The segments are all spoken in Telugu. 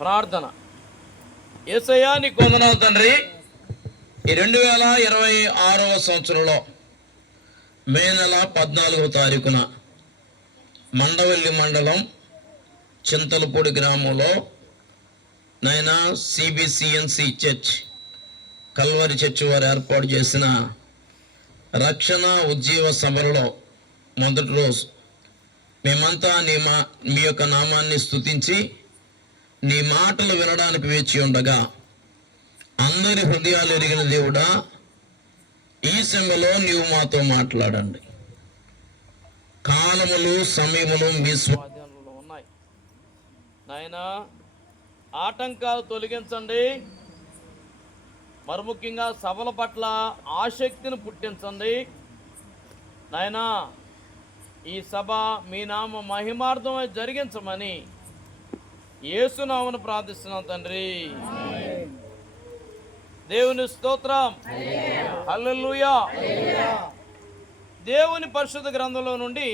ప్రార్థన. యేసయ్యా నీకు వందనాలు తండ్రి. ఈ 2026వ సంవత్సరంలో మే నెల 14వ తారీఖున మండవల్లి మండలం చింతలపూడి గ్రామంలో నైనా సిబిసిఎన్సి చర్చ్ కల్వరి చర్చ్ వారు ఏర్పాటు చేసిన రక్షణ ఉజ్జీవ సభలలో మొదటి రోజు మేమంతా మీ యొక్క నామాన్ని స్తుతించి నీ మాటలు వినడానికి వేచి ఉండగా అందరి హృదయాలు ఎరిగిన దేవుడా, ఈ సమయంలో నీవు మాతో మాట్లాడండి. కాలములు సమయములు మీ స్వాధీనంలో ఉన్నాయి నాయనా. ఆటంకాలు తొలగించండి. మరి ముఖ్యంగా సభల పట్ల ఆసక్తిని పుట్టించండి నాయనా. ఈ సభ మీ నామ మహిమార్థమై జరిగించమని యేసునామమున ప్రార్థిస్తున్నాం తండ్రి. దేవుని స్తోత్రం. హల్లెలూయా. దేవుని పరిశుద్ధ గ్రంథంలో నుండి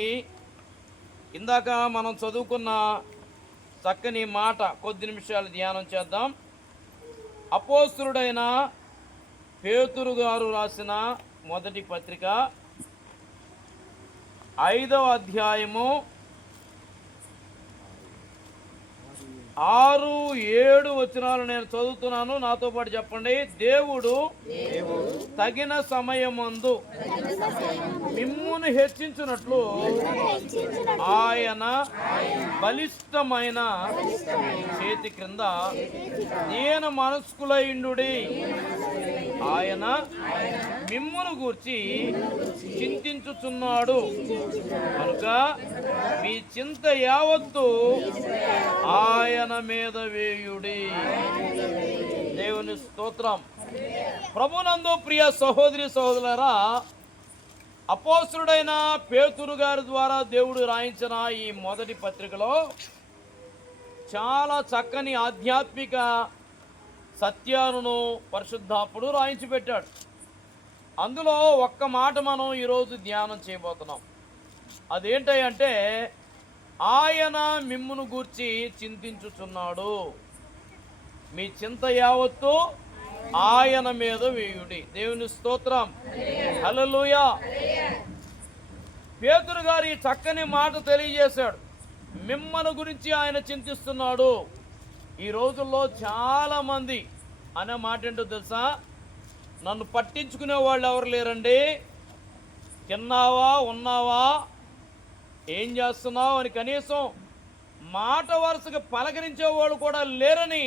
ఇందాక మనం చదువుకున్న చక్కని మాట కొద్ది నిమిషాలు ధ్యానం చేద్దాం. అపోస్తలుడైన పేతురు గారు రాసిన మొదటి పత్రిక 5వ అధ్యాయము 6-7 వచనాలు నేను చదువుతున్నాను. నాతో పాటు చెప్పండి. దేవుడు తగిన సమయమందు మిమ్మును హెచ్చించున్నట్లు ఆయన బలిష్టమైన చేతి క్రింద దీన మనస్కులైండుడి. ఆయన మిమ్మును గూర్చి చింతించుచున్నాడు కనుక మీ చింత యావత్తు ఆయన మీద వేయుడి. దేవుని స్తోత్రం. ప్రభునందు ప్రియ సహోదరి సహోదరులారా, అపోస్తలుడైన పేతురు గారి ద్వారా దేవుడు రాయించిన ఈ మొదటి పత్రికలో చాలా చక్కని ఆధ్యాత్మిక సత్యాలను పరిశుద్ధాత్ముడు రాయించి పెట్టాడు. అందులో ఒక్క మాట మనం ఈరోజు ధ్యానం చేయబోతున్నాం. అదేంటంటే ఆయన మిమ్మును గూర్చి చింతించుచున్నాడు. మీ చింత యావత్తు ఆయన మీద వేయుడి. దేవుని స్తోత్రం. హల్లెలూయా. పేతురు గారి చక్కని మాట తెలియజేశాడు. మిమ్మల్ని గురించి ఆయన చింతిస్తున్నాడు. ఈ రోజుల్లో చాలామంది అనే మాట ఏంటో తెలుసా? నన్ను పట్టించుకునే వాళ్ళు ఎవరు లేరండి. తిన్నావా, ఉన్నావా, ఏం చేస్తున్నావు అని కనీసం మాట వరుసగా పలకరించేవాళ్ళు కూడా లేరని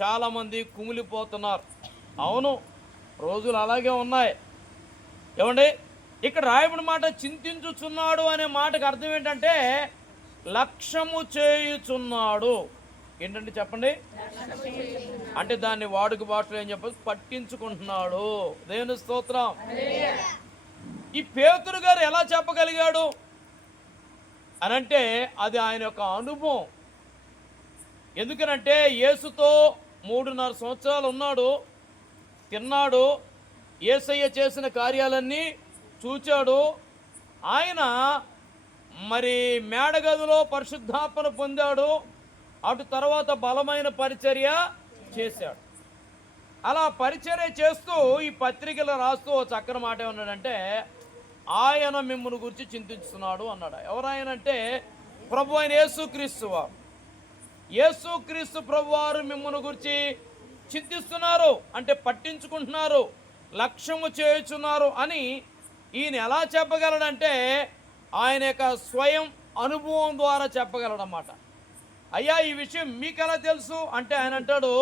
చాలామంది కుమిలిపోతున్నారు. అవును, రోజులు అలాగే ఉన్నాయి. ఏమండి, ఇక్కడ రాయబడిన మాట చింతించుచున్నాడు అనే మాటకు అర్థం ఏంటంటే లక్ష్యము చేయుచున్నాడు. ఏంటంటే చెప్పండి. అంటే దాన్ని వాడుక భాషలో ఏం చెప్పాలి? పట్టించుకుంటున్నాడు. దేవుని స్తోత్రం. ఈ పేతురు గారు ఎలా చెప్పగలిగాడు అనంటే అది ఆయన యొక్క అనుభవం. ఎందుకనంటే యేసుతో 3.5 సంవత్సరాలు ఉన్నాడు, తిన్నాడు, యేసయ్య చేసిన కార్యాలన్నీ చూచాడు. ఆయన మరి మేడగదిలో పరిశుద్ధాత్మను పొందాడు. అటు తర్వాత బలమైన పరిచర్య చేశాడు. అలా పరిచర్య చేస్తూ ఈ పత్రికలు రాస్తూ చక్కని మాట ఏమన్నాడంటే ఆయన మిమ్మల్ని గురించి చింతిస్తున్నాడు అన్నాడు. ఎవరాయనంటే ప్రభు అయిన యేసుక్రీస్తు వారు. యేసుక్రీస్తు ప్రభు వారు మిమ్మల్ని గురించి చింతిస్తున్నారు అంటే పట్టించుకుంటున్నారు, లక్ష్యము చేయుచున్నారు అని ఈయన ఎలా చెప్పగలడంటే ఆయన యొక్క స్వయం అనుభవం ద్వారా చెప్పగలడన్నమాట. అయ్యా, ఈ విషయం మీకు ఎలా తెలుసు అంటే ఆయన అంటాడు,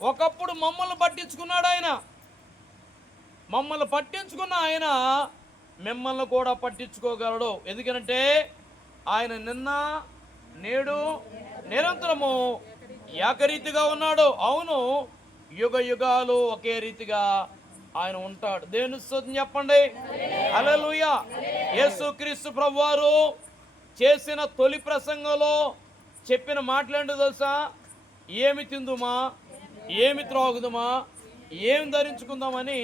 ఒకప్పుడు మమ్మల్ని పట్టించుకున్నాడు ఆయన. మమ్మల్ని పట్టించుకున్న ఆయన మిమ్మల్ని కూడా పట్టించుకోగలడు. ఎందుకంటే ఆయన నిన్న నేడు నిరంతరము ఏకరీతిగా ఉన్నాడు. అవును, యుగ యుగాలు ఒకే రీతిగా ఆయన ఉంటాడు. దేవుని స్తుతి చెప్పండి. హల్లెలూయా. యేసుక్రీస్తు ప్రభువారు చేసిన తొలి ప్రసంగంలో చెప్పిన మాటలేంటో తెలుసా? ఏమి తిందుమా, ఏమి త్రాగుదుమా, ఏమి ధరించుకుందామని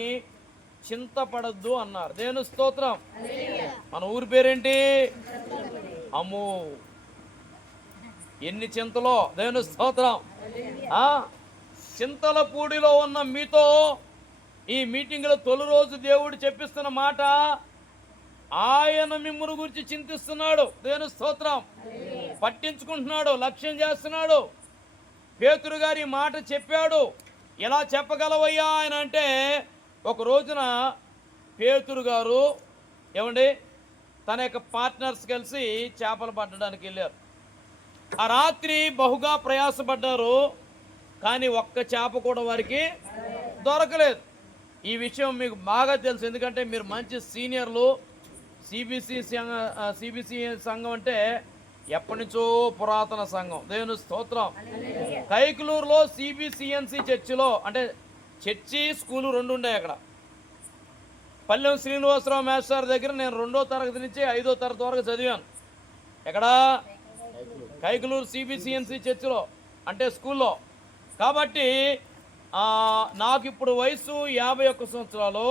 చింతపడద్దు అన్నారు. దేవుని స్తోత్రం. మన ఊరి పేరేంటి? అమ్మో. ఎన్ని చింతలో, దేవుని స్తోత్రం. చింతలపూడిలో ఉన్న మీతో ఈ మీటింగ్లో తొలి రోజు దేవుడు చెప్పిస్తున్న మాట, ఆయన మిమ్మును గురించి చింతిస్తున్నాడు. దేవుని స్తోత్రం. పట్టించుకుంటున్నాడు, లక్ష్యం చేస్తున్నాడు. పేతురు గారి మాట చెప్పాడు. ఎలా చెప్పగలవయ్యా ఆయన అంటే, ఒక రోజున పేతురు గారు ఏమండి తన యొక్క పార్ట్నర్స్ కలిసి చేపలు పట్టడానికి వెళ్ళారు. ఆ రాత్రి బహుగా ప్రయాసపడ్డారు, కానీ ఒక్క చేప కూడా వారికి దొరకలేదు. ఈ విషయం మీకు బాగా తెలుసు, ఎందుకంటే మీరు మంచి సీనియర్లు. సిబిసి సంఘం అంటే ఎప్పటి నుంచో పురాతన సంఘం. దేవుని స్తోత్రం. కైకులూరులో సిబిసిఎన్సి చర్చిలో, అంటే చర్చి స్కూలు రెండు ఉండే అక్కడ. పల్లెం శ్రీనివాసరావు మేస్టర్ దగ్గర నేను 2వ తరగతి నుంచి 5వ తరగతి వరకు చదివాను. ఎక్కడ? కైకులూరు సిబిసిఎన్సి చర్చిలో, అంటే స్కూల్లో. కాబట్టి నాకు ఇప్పుడు వయసు 51 సంవత్సరాలు.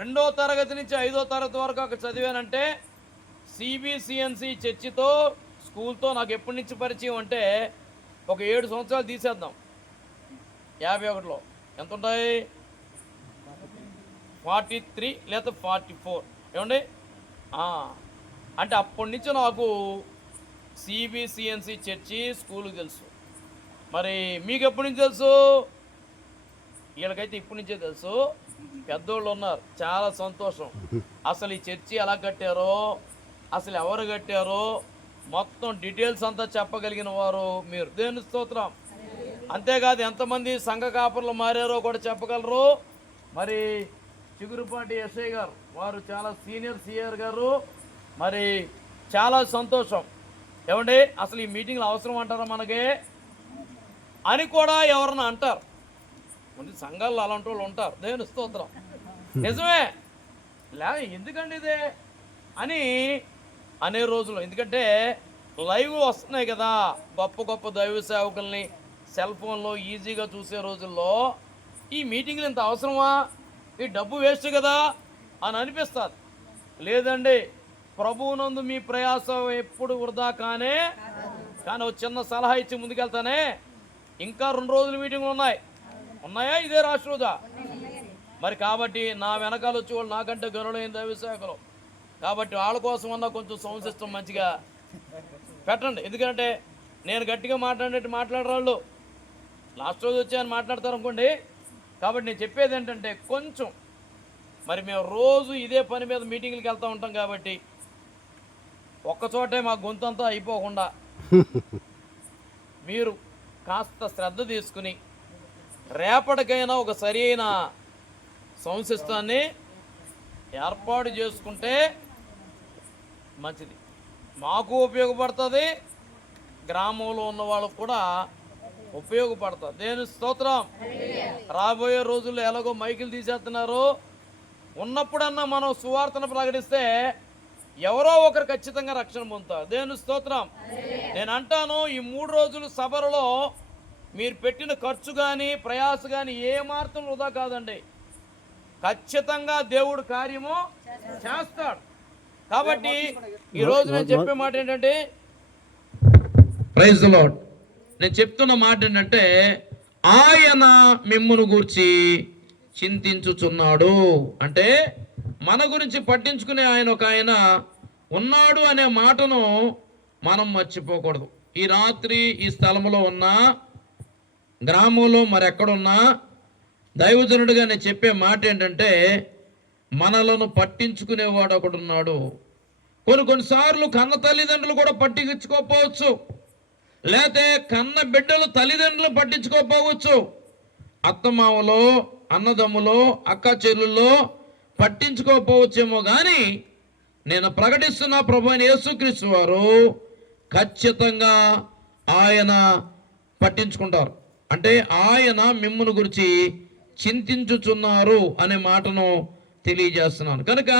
2వ తరగతి నుంచి 5వ తరగతి వరకు అక్కడ చదివానంటే సిబిసిఎన్సి చర్చితో స్కూల్తో నాకు ఎప్పటి నుంచి పరిచయం అంటే ఒక 7 సంవత్సరాలు తీసేద్దాం. 51లో ఎంత ఉంటాయి? 43 లేదా 44 ఏమండి? అంటే అప్పటి నుంచి నాకు సిబిసిఎన్సి చర్చి స్కూల్ తెలుసు. మరి మీకు ఎప్పటి నుంచి తెలుసు? వీళ్ళకైతే ఇప్పటి నుంచే తెలుసు. పెద్దోళ్ళు ఉన్నారు, చాలా సంతోషం. అసలు ఈ చర్చి ఎలా కట్టారో, అసలు ఎవరు కట్టారో మొత్తం డీటెయిల్స్ అంతా చెప్పగలిగిన వారు మీరు. దేవుని స్తోత్రం. అంతేకాదు ఎంతమంది సంఘ కాపర్లు మారారో కూడా చెప్పగలరు. మరి చిగురుపాటి ఎస్ఐ గారు, వారు చాలా సీనియర్ సిఆర్ గారు. మరి చాలా సంతోషం. ఏమండి అసలు ఈ మీటింగ్లు అవసరం అంటారా మనకి అని కూడా ఎవరన్నా అంటారు. కొన్ని సంఘాల్లో అలాంటి వాళ్ళు ఉంటారు. దేవుని స్తోత్రం. నిజమే, ఎందుకండి ఇదే అని అనే రోజులు. ఎందుకంటే లైవ్ వస్తున్నాయి కదా, గొప్ప గొప్ప దైవ సేవకుల్ని సెల్ ఫోన్లో ఈజీగా చూసే రోజుల్లో ఈ మీటింగ్లు ఇంత అవసరమా, ఈ డబ్బు వేస్ట్ కదా అని అనిపిస్తుంది. లేదండి, ప్రభువునందు మీ ప్రయాసం ఎప్పుడు వృధా కానీ ఒక చిన్న సలహా ఇచ్చి ముందుకెళ్తానే. ఇంకా 2 రోజులు మీటింగ్లు ఉన్నాయా? ఇదే రాష్ట్ర రోజా? మరి కాబట్టి నా వెనకాల వచ్చి వాళ్ళు నాకంటే గనులైన దైవ సేవకులు కాబట్టి వాళ్ళ కోసం అన్నా కొంచెం సౌండ్ సిస్టమ్ మంచిగా పెట్టండి. ఎందుకంటే నేను గట్టిగా మాట్లాడేట్టు మాట్లాడరాళ్ళు లాస్ట్ రోజు వచ్చి అని మాట్లాడతారు అనుకోండి. కాబట్టి నేను చెప్పేది ఏంటంటే, కొంచెం మరి మేము రోజు ఇదే పని మీద మీటింగ్లకు వెళ్తూ ఉంటాం కాబట్టి ఒక్కచోటే మా గొంతంతా అయిపోకుండా మీరు కాస్త శ్రద్ధ తీసుకుని రేపటికైనా ఒక సరి అయిన సౌండ్ సిస్టాన్ని ఏర్పాటు చేసుకుంటే మంచిది. మాకు ఉపయోగపడుతుంది, గ్రామంలో ఉన్న వాళ్ళకు కూడా ఉపయోగపడుతుంది. దేవుని స్తోత్రం. రాబోయే రోజుల్లో ఎలాగో మైకులు తీసేస్తున్నారు, ఉన్నప్పుడన్నా మనం సువార్తను ప్రకటిస్తే ఎవరో ఒకరు ఖచ్చితంగా రక్షణ పొందుతారు. దేవుని స్తోత్రం. నేను అంటాను, ఈ 3 రోజులు సభలలో మీరు పెట్టిన ఖర్చు కానీ ప్రయాస కానీ ఏ మాత్రం వృధా కాదండి. ఖచ్చితంగా దేవుడు కార్యము చేస్తాడు. కాబట్టి ఈరోజు నేను చెప్పే మాట ఏంటంటే, ప్రైజ్ ది లార్డ్. నేను చెప్తున్న మాట ఏంటంటే, ఆయన మిమ్మును గూర్చి చింతించుచున్నాడు. అంటే మన గురించి పట్టించుకునే ఆయన ఉన్నాడు అనే మాటను మనం మర్చిపోకూడదు. ఈ రాత్రి ఈ స్థలంలో ఉన్నా, గ్రామంలో మరెక్కడున్నా దైవజనుడిగా నేను చెప్పే మాట ఏంటంటే, మనలను పట్టించుకునేవాడు ఒకడున్నాడు. కొన్నిసార్లు కన్న తల్లిదండ్రులు కూడా పట్టించుకోకపోవచ్చు, లేకపోతే కన్న బిడ్డలు తల్లిదండ్రులు పట్టించుకోకపోవచ్చు, అత్తమామలో అన్నదమ్ములో అక్క చెల్లుల్లో పట్టించుకోకపోవచ్చేమో. కానీ నేను ప్రకటిస్తున్న ప్రభువైన యేసుక్రీస్తు వారు ఖచ్చితంగా ఆయన పట్టించుకుంటారు. అంటే ఆయన మిమ్మును గురించి చింతించుచున్నారు అనే మాటను తెలియజేస్తున్నాను. కనుక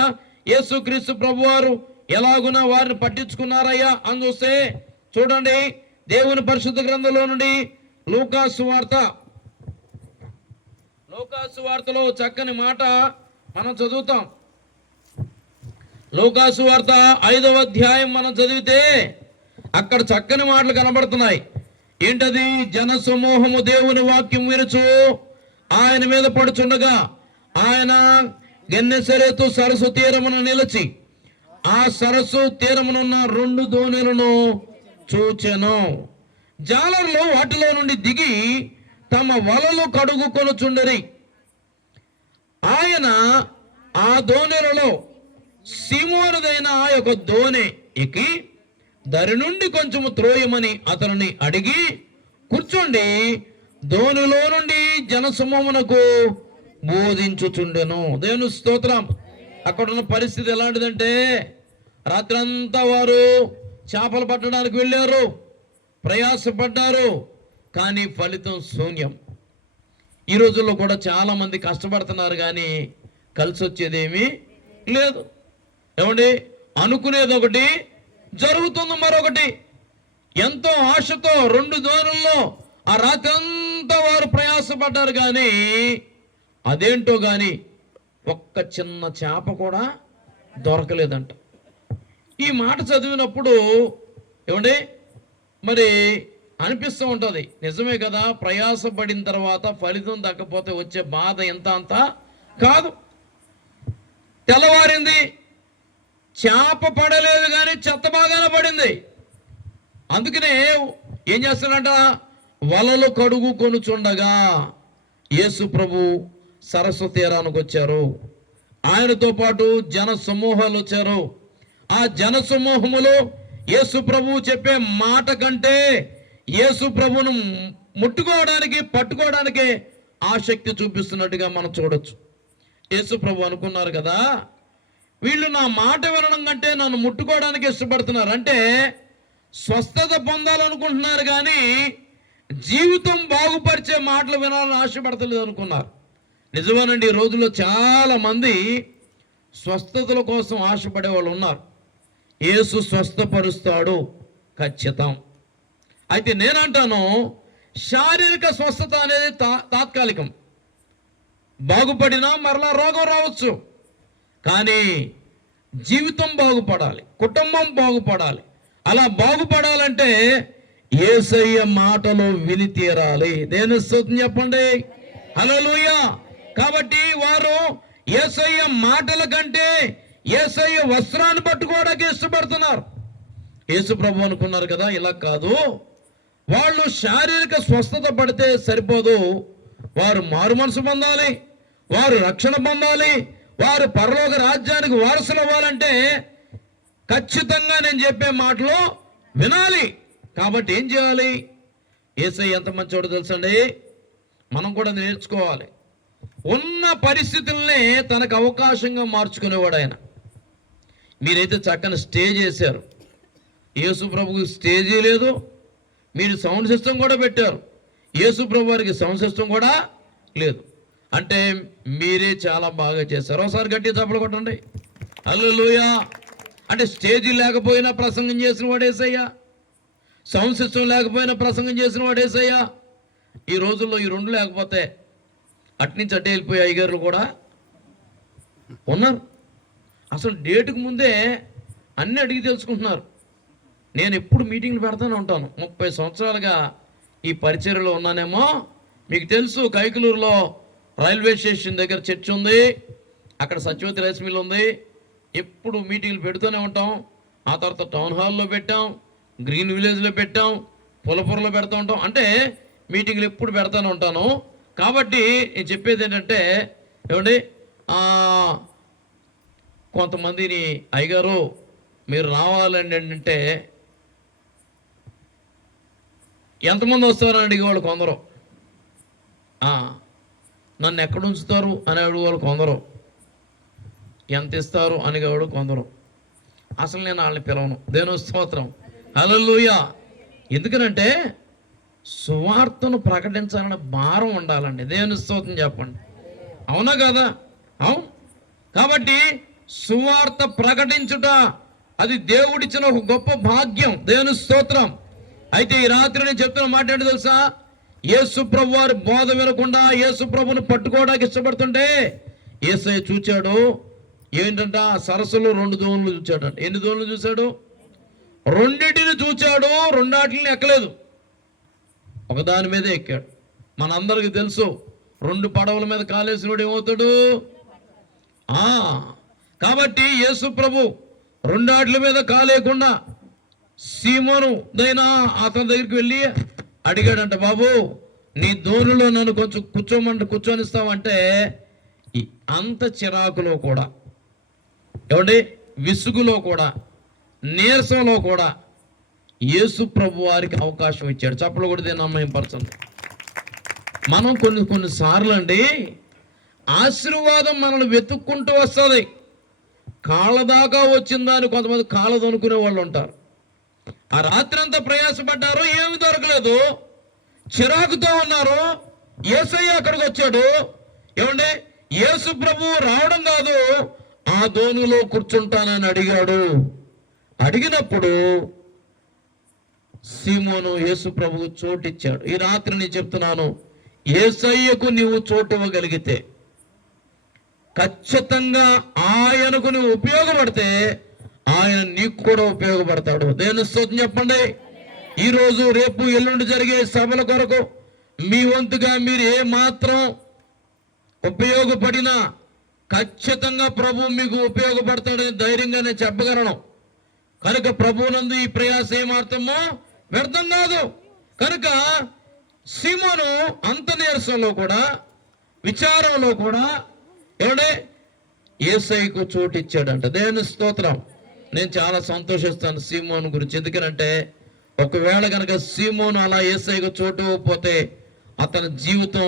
యేసుక్రీస్తు ప్రభువారు ఎలాగున్నా వారిని పట్టించుకున్నారయ్యా అని చూస్తే చూడండి, దేవుని పరిశుద్ధ గ్రంథంలో నుండి లూకాసు వార్తలో చక్కని మాట మనం చదువుతాం. లూకాసు వార్త 5వ అధ్యాయం మనం చదివితే అక్కడ చక్కని మాటలు కనబడుతున్నాయి. ఏంటది? జన సమూహము దేవుని వాక్యం వినుచు ఆయన మీద పడుచుండగా ఆయన గెన్నెసరేతు సరస్సు తీరమున నిలిచి ఆ సరస్సు తీరమునున్న 2 దోణులను చూచెను. జాలర్లు వాటిలో నుండి దిగి తమ వలలు కడుగుకొనుచుండరి. ఆయన ఆ దోణెలలో సీమోనుదైన ఆ యొక్క దోణె ఎక్కి దరి నుండి కొంచెము త్రోయమని అతనిని అడిగి కూర్చోండి దోణిలో నుండి జనసమూహమునకు బోధించుచుండెను. దేవుని స్తోత్రం. అక్కడున్న పరిస్థితి ఎలాంటిదంటే రాత్రంతా వారు చేపలు పట్టడానికి వెళ్ళారు, ప్రయాసపడ్డారు, కానీ ఫలితం శూన్యం. ఈ రోజుల్లో కూడా చాలా మంది కష్టపడుతున్నారు కానీ కలిసి వచ్చేదేమీ లేదు. ఏమండి? అనుకునేది ఒకటి, జరుగుతుంది మరొకటి. ఎంతో ఆశతో 2 దోణుల్లో ఆ రాత్రి అంతా వారు ప్రయాసపడ్డారు కానీ అదేంటో కానీ ఒక్క చిన్న చేప కూడా దొరకలేదంట. ఈ మాట చదివినప్పుడు ఏమండి మరి అనిపిస్తూ ఉంటుంది, నిజమే కదా, ప్రయాసపడిన తర్వాత ఫలితం దక్కపోతే వచ్చే బాధ ఎంత అంత కాదు. తెల్లవారింది, చేప పడలేదు కానీ చెత్త బాగానే పడింది. అందుకనే ఏం చేస్తాడంట? వలలు కడుగు కొనుచుండగా యేసు ప్రభు సరస్సు తీరానికి వచ్చారు. ఆయనతో పాటు జన సమూహాలు వచ్చారు. ఆ జన సమూహములో యేసు ప్రభువు చెప్పే మాట కంటే యేసు ప్రభువును ముట్టుకోవడానికి పట్టుకోవడానికి ఆసక్తి చూపిస్తున్నట్టుగా మనం చూడొచ్చు. యేసు ప్రభు అనుకున్నారు కదా, వీళ్ళు నా మాట వినడం కంటే నన్ను ముట్టుకోవడానికి ఇష్టపడుతున్నారు. అంటే స్వస్థత పొందాలనుకుంటున్నారు కానీ జీవితం బాగుపరిచే మాటలు వినాలని ఆశపడతలేదు అనుకున్నారు. నిజమేనండి, ఈ రోజుల్లో చాలా మంది స్వస్థతల కోసం ఆశపడే వాళ్ళు ఉన్నారు. యేసు స్వస్థపరుస్తాడు ఖచ్చితం. అయితే నేనంటాను, శారీరక స్వస్థత అనేది తాత్కాలికం. బాగుపడినా మరలా రోగం రావచ్చు, కానీ జీవితం బాగుపడాలి, కుటుంబం బాగుపడాలి. అలా బాగుపడాలంటే యేసయ్య మాటలు విని తీరాలి. దేని స్తుతి చెప్పండి, హల్లెలూయా. కాబట్టి వారు యేసయ్య మాటల కంటే యేసయ్య వస్త్రాన్ని పట్టుకోవడానికి ఇష్టపడుతున్నారు. యేసు ప్రభు అనుకున్నారు కదా, ఇలా కాదు, వాళ్ళు శారీరక స్వస్థత పడితే సరిపోదు, వారు మారు మనసు పొందాలి, వారు రక్షణ పొందాలి, వారు పరలోక రాజ్యానికి వారసులు అవ్వాలంటే ఖచ్చితంగా నేను చెప్పే మాటలు వినాలి. కాబట్టి ఏం చేయాలి? యేసయ్య ఎంత మంచోడో తెలుసండి, మనం కూడా నేర్చుకోవాలి. ఉన్న పరిస్థితుల్ని తనకు అవకాశంగా మార్చుకునేవాడు ఆయన. మీరైతే చక్కని స్టేజ్ వేశారు, యేసు ప్రభుకి స్టేజీ లేదు, మీరు సౌండ్ సిస్టమ్ కూడా పెట్టారు, యేసు ప్రభు వారికి సౌండ్ సిస్టమ్ కూడా లేదు. అంటే మీరే చాలా బాగా చేశారు. ఒకసారి గట్టిగా చప్పలు కొట్టండి, హల్లెలూయా. అంటే స్టేజీ లేకపోయినా ప్రసంగం చేసిన వాడు యేసయ్య, సౌండ్ సిస్టమ్ లేకపోయినా ప్రసంగం చేసిన వాడు యేసయ్య. ఈ రోజుల్లో ఈ 2 లేకపోతే అట్నుంచి అడ్డే వెళ్ళిపోయే అయ్యగారులు కూడా ఉన్నారు. అసలు డేటుకు ముందే అన్నీ అడిగి తెలుసుకుంటున్నారు. నేను ఎప్పుడు మీటింగ్లు పెడతానే ఉంటాను, 30 సంవత్సరాలుగా ఈ పరిచర్యలో ఉన్నానేమో. మీకు తెలుసు, కైకలూరులో రైల్వే స్టేషన్ దగ్గర చర్చ్ ఉంది, అక్కడ సత్యవతి రైస్ మిల్ ఉంది. ఎప్పుడు మీటింగ్లు పెడుతూనే ఉంటాం. ఆ తర్వాత టౌన్ హాల్లో పెట్టాం, గ్రీన్ విలేజ్లో పెట్టాం, పులపురలో పెడుతూ ఉంటాం. అంటే మీటింగ్లు ఎప్పుడు పెడతానే ఉంటాను. కాబట్టి నేను చెప్పేది ఏంటంటే, ఏమండి, కొంతమందిని అయ్యగారు మీరు రావాలండి అంటే ఎంతమంది వస్తారని అడిగేవాళ్ళు కొందరు, నన్ను ఎక్కడ ఉంచుతారు అని అడిగేవాళ్ళు కొందరు, ఎంత ఇస్తారు అనేవాడు కొందరు. అసలు నేను వాళ్ళని పిలవను. దేవుని స్తోత్రం, హల్లెలూయా. ఎందుకనంటే సువార్తను ప్రకటించాలనే భారం ఉండాలండి. దేవుని స్తోత్రం చెప్పండి, అవునా కదా? అవును. కాబట్టి సువార్త ప్రకటించుట అది దేవుడిచ్చిన ఒక గొప్ప భాగ్యం. దేవుని స్తోత్రం. అయితే ఈ రాత్రి నేను చెప్తున్న మాట ఏంటో తెలుసా? యేసు ప్రభు వారి బోధ వినకుండా యేసు ప్రభుని పట్టుకోవడానికి ఇష్టపడుతుంటే యేసయ్య చూచాడు. ఏంటంట? సరస్సులో 2 దోణులు చూచాడు. ఎన్ని దోణులు చూశాడు? రెండింటిని చూచాడు, రెండాటిని ఎక్కలేదు, ఒకదాని మీదే ఎక్కాడు. మనందరికి తెలుసు, 2 పడవల మీద కాలేసినోడు ఏమవుతాడు? కాబట్టి యేసు ప్రభు 2 ఆటల మీద కాలేకుండా సీమోను దైనా అతని దగ్గరికి వెళ్ళి అడిగాడంట, బాబు నీ దోణిలో నన్ను కొంచెం కూర్చొనిస్తావంటే అంత చిరాకులో కూడా, ఏమండి, విసుగులో కూడా, నీరసంలో కూడా యేసు ప్రభు వారికి అవకాశం ఇచ్చాడు. చప్పలు కూడా దీన్ని అమ్మయింపరచండి. మనం కొన్నిసార్లు అండి ఆశీర్వాదం మనల్ని వెతుక్కుంటూ వస్తుంది. కాళ్ళ దాకా వచ్చిందని కొంతమంది కాళ్ళ అనుకునే వాళ్ళు ఉంటారు. ఆ రాత్రి అంతా ప్రయాసపడ్డారు, ఏమి దొరకలేదు, చిరాకుతో ఉన్నారు. యేసయ్య అక్కడికి వచ్చాడు. ఏమండి, యేసు ప్రభు రావడం కాదు, ఆ దోణిలో కూర్చుంటానని అడిగాడు. అడిగినప్పుడు సీమోను యేసు ప్రభువు చోటిచ్చాడు. ఈ రాత్రి నేను చెప్తున్నాను, యేసయ్యకు నీవు చోటు ఇవ్వగలిగితే, ఖచ్చితంగా ఆయనకు నువ్వు ఉపయోగపడితే ఆయన నీకు కూడా ఉపయోగపడతాడు. దేవుని స్తోత్రం చెప్పండి. ఈరోజు రేపు ఎల్లుండి జరిగే సభల కొరకు మీ వంతుగా మీరు ఏ మాత్రం ఉపయోగపడినా ఖచ్చితంగా ప్రభు మీకు ఉపయోగపడతాడని ధైర్యంగా నేను చెప్పగలను. కనుక ప్రభువునందు ఈ ప్రయాస ఏమాత్రమో వ్యర్థం కాదు. కనుక సీమోను అంత నీరసంలో కూడా, విచారంలో కూడా, ఏమంటే యేసయ్యకు చోటు ఇచ్చాడంట. దేవుని స్తోత్రం. నేను చాలా సంతోషిస్తాను సీమోను గురించి. ఎందుకంటే ఒకవేళ కనుక సీమోను అలా యేసయ్యకు చోటు ఇవ్వకపోతే అతని జీవితం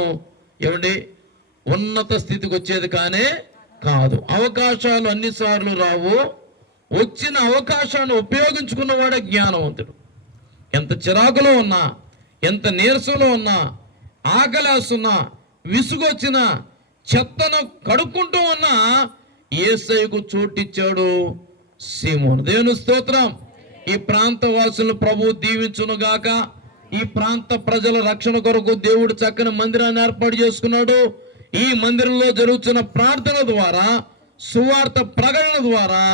ఏమండి ఉన్నత స్థితికి వచ్చేది కానే కాదు. అవకాశాలు అన్నిసార్లు రావు. వచ్చిన అవకాశాన్ని ఉపయోగించుకున్నవాడే జ్ఞానవంతుడు. ఎంత చిరాకులో ఉన్నా, ఎంత నీరసంలో ఉన్నా, ఆకలేస్తున్నా, విసుగొచ్చినా, చెత్తను కడుక్కుంటూ ఉన్నా యేసయ్యకు చోటిచ్చాడు సీమోను. దేవుని స్తోత్రం. ఈ ప్రాంత వాసులను ప్రభు దీవించునుగాక. ఈ ప్రాంత ప్రజల రక్షణ కొరకు దేవుడు చక్కని మందిరాన్ని ఏర్పాటు చేసుకున్నాడు. ఈ మందిరంలో జరుగుతున్న ప్రార్థన ద్వారా, సువార్త ప్రకటన ద్వారా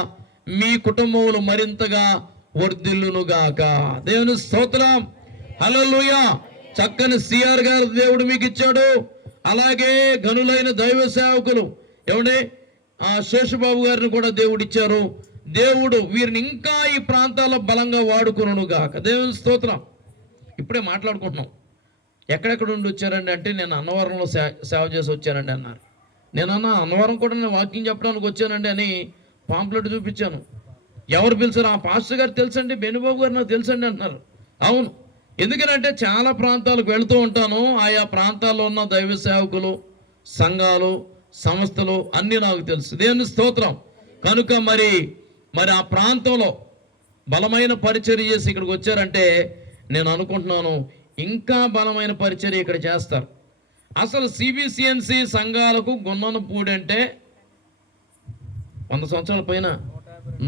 మీ కుటుంబములు మరింతగా వర్ధిల్లునుగాక. దేవుని స్తోత్రం. హల్లెలూయా. చక్కని సిఆర్ గారు దేవుడు మీకు ఇచ్చాడు. అలాగే గనులైన దైవ సేవకులు ఏమండి శేషబాబు గారిని కూడా దేవుడు ఇచ్చారు. దేవుడు వీరిని ఇంకా ఈ ప్రాంతాల్లో బలంగా వాడుకునుగాక. దేవుని స్తోత్రం. ఇప్పుడే మాట్లాడుకుంటున్నాం, ఎక్కడెక్కడ ఉండి వచ్చారండి అంటే, నేను అన్నవరంలో సేవ చేసి వచ్చానండి అన్నారు. నేనన్నా అన్నవరం కూడా నేను వాకింగ్ చెప్పడానికి వచ్చానండి అని పాంప్లెట్ చూపించాను. ఎవరు పిలిచారు? ఆ పాస్టర్ గారు తెలుసండి, బెనుబాబు గారు నాకు తెలుసండి అంటున్నారు. అవును, ఎందుకనంటే చాలా ప్రాంతాలకు వెళుతూ ఉంటాను. ఆయా ప్రాంతాల్లో ఉన్న దైవ సేవకులు, సంఘాలు, సంస్థలు అన్నీ నాకు తెలుసు. దేవుని స్తోత్రం. కనుక మరి ఆ ప్రాంతంలో బలమైన పరిచర్య చేసి ఇక్కడికి వచ్చారంటే నేను అనుకుంటున్నాను ఇంకా బలమైన పరిచర్య ఇక్కడ చేస్తారు. అసలు సిబిసిఎన్సి సంఘాలకు గున్ననపూడి అంటే 100 సంవత్సరాల పైన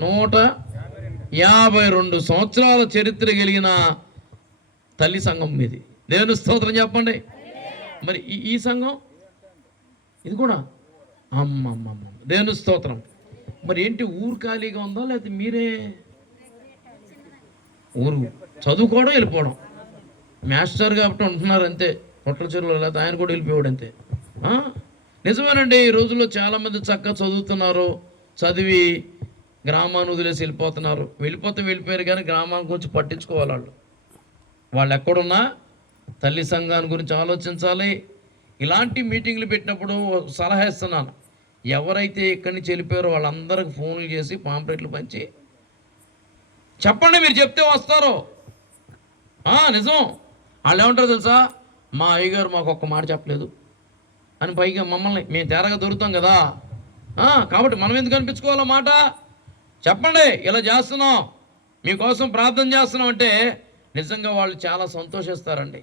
152 సంవత్సరాల చరిత్ర కలిగిన తల్లి సంఘం ఇది. దేవుని స్తోత్రం చెప్పండి. మరి ఈ సంఘం ఇది కూడా అమ్మమ్మమ్మ. దేవుని స్తోత్రం. మరి ఏంటి, ఊరు ఖాళీగా ఉందా లేకపోతే మీరే ఊరు చదువుకోవడం వెళ్ళిపోవడం? మాస్టర్ కాబట్టి ఉంటున్నారు అంతే, పొట్ల చెరువులో, లేకపోతే ఆయన కూడా వెళ్ళిపోయాడు అంతే. నిజమేనండి, ఈ రోజుల్లో చాలామంది చక్కగా చదువుతున్నారు, చదివి గ్రామాన్ని వదిలేసి వెళ్ళిపోతున్నారు. వెళ్ళిపోయారు కానీ గ్రామాన్ని గురించి పట్టించుకోవాలి. వాళ్ళు ఎక్కడున్నా తల్లి సంఘాన్ని గురించి ఆలోచించాలి. ఇలాంటి మీటింగ్లు పెట్టినప్పుడు సలహా ఇస్తున్నాను, ఎవరైతే ఇక్కడి నుంచి వెళ్ళిపోయారో వాళ్ళందరికీ ఫోన్లు చేసి పాంప్లెట్లు పంచి చెప్పండి, మీరు చెప్తే వస్తారు. నిజం. వాళ్ళు ఏమంటారు తెలుసా, మా అయ్యగారు మాకు ఒక్క మాట చెప్పలేదు అని, పైగా మమ్మల్ని మేము తేరగా దొరుకుతాం కదా, కాబట్టి మనం ఎందుకు అనిపించుకోవాలో మాట చెప్పండి, ఇలా చేస్తున్నాం, మీకోసం ప్రార్థన చేస్తున్నాం అంటే నిజంగా వాళ్ళు చాలా సంతోషిస్తారండి.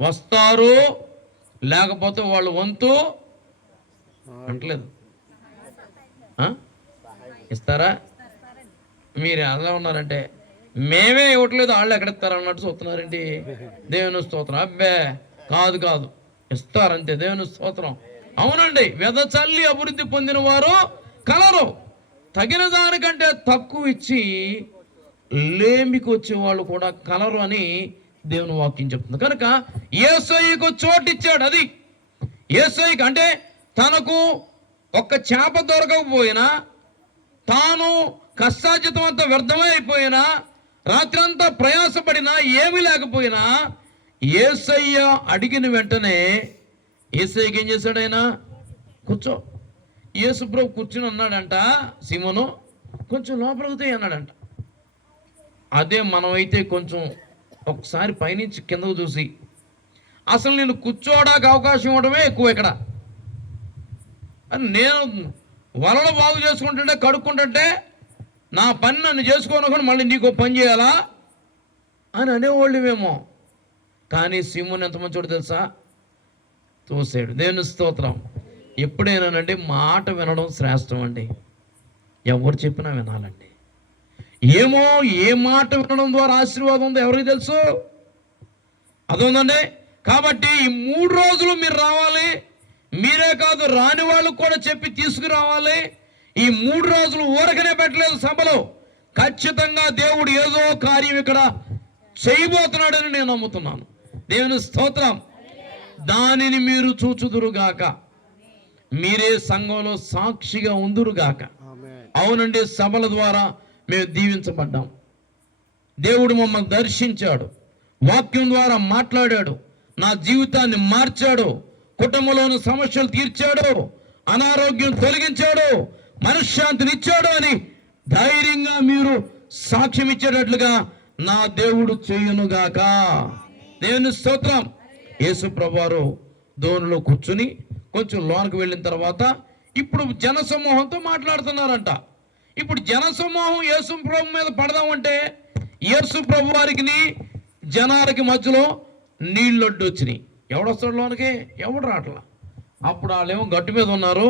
వస్తారు, లేకపోతే వాళ్ళు వంతు అంటలేదు ఇస్తారా? మీరు ఎలా ఉన్నారంటే మేమే ఇవ్వట్లేదు, వాళ్ళు ఎక్కడిస్తారు అన్నట్టు చూస్తున్నారండి. దేవుని స్తోత్రం. అబ్బే కాదు, ఇస్తారంతే. దేవుని స్తోత్రం. అవునండి, వెదచల్లి అభివృద్ధి పొందిన వారు కలరు. తగిన దానికంటే తక్కువ ఇచ్చి లేమికి వచ్చేవాళ్ళు కూడా కలరు అని దేవుని వాక్యం చెప్తుంది. కనుక యేసయ్యకు చోటు ఇచ్చాడు. అది యేసయ్యకు అంటే తనకు ఒక్క చేప దొరకకపోయినా, తాను కష్టార్జితం అంతా వ్యర్థమై అయిపోయినా, రాత్రి అంతా ప్రయాసపడినా, ఏమీ లేకపోయినా యేసయ్య అడిగిన వెంటనే యేసయ్యకి ఏం చేశాడు? ఆయన కూర్చో. యేసుప్రభు కూర్చుని అన్నాడంట, సీమోను కొంచెం లోపలికి అన్నాడంట. అదే మనమైతే కొంచెం ఒకసారి పైనుంచి కిందకు చూసి అసలు నేను కూర్చోడానికి అవకాశం ఇవ్వడమే ఎక్కువ. ఇక్కడ నేను వలలు బాగు చేసుకుంటుంటే, కడుక్కుంటుంటే నా పని నన్ను చేసుకోనుకొని మళ్ళీ నీకు పని చేయాలా అని అనేవాళ్ళమేమో. కానీ సీమోను ఎంత మంచోడు తెలుసా? తోసాడు. దేవుని స్తోత్రం. ఎప్పుడైనానండి మాట వినడం శ్రేష్టం అండి. ఎవరు చెప్పినా వినాలండి. ఏమో ఏ మాట వినడం ద్వారా ఆశీర్వాదం ఉందో ఎవరికి తెలుసు? అదుందండి. కాబట్టి ఈ 3 రోజులు మీరు రావాలి. మీరే కాదు, రాని వాళ్ళకు కూడా చెప్పి తీసుకురావాలి. ఈ 3 రోజులు ఊరకనే పెట్టలేదు సభలో. ఖచ్చితంగా దేవుడు ఏదో కార్యం ఇక్కడ చేయబోతున్నాడని నేను నమ్ముతున్నాను. దేవుని స్తోత్రం. దానిని మీరు చూచుదురుగాక, మీరే సంఘంలో సాక్షిగా ఉందురుగాక. అవునండి, సభల ద్వారా మేము దీవించబడ్డాం. దేవుడు మమ్మల్ని దర్శించాడు, వాక్యం ద్వారా మాట్లాడాడు, నా జీవితాన్ని మార్చాడు, కుటుంబంలోని సమస్యలు తీర్చాడు, అనారోగ్యం తొలగించాడు, మనశ్శాంతినిచ్చాడు అని ధైర్యంగా మీరు సాక్ష్యం ఇచ్చేటట్లుగా నా దేవుడు చేయునుగాక. దేవుని స్తోత్రం. యేసు ప్రభువారు దోణిలో కూర్చుని కొంచెం లోనికి వెళ్ళిన తర్వాత ఇప్పుడు జనసమూహంతో మాట్లాడుతున్నారంట. ఇప్పుడు జనసమూహం యేసు ప్రభు మీద పడదామంటే యేసు ప్రభు వారికి జనాలకి మధ్యలో నీళ్ళొడ్డు వచ్చినాయి. ఎవడొస్తాడు లోనికి? ఎవడు రావట్లా. అప్పుడు వాళ్ళేమో గట్టు మీద ఉన్నారు,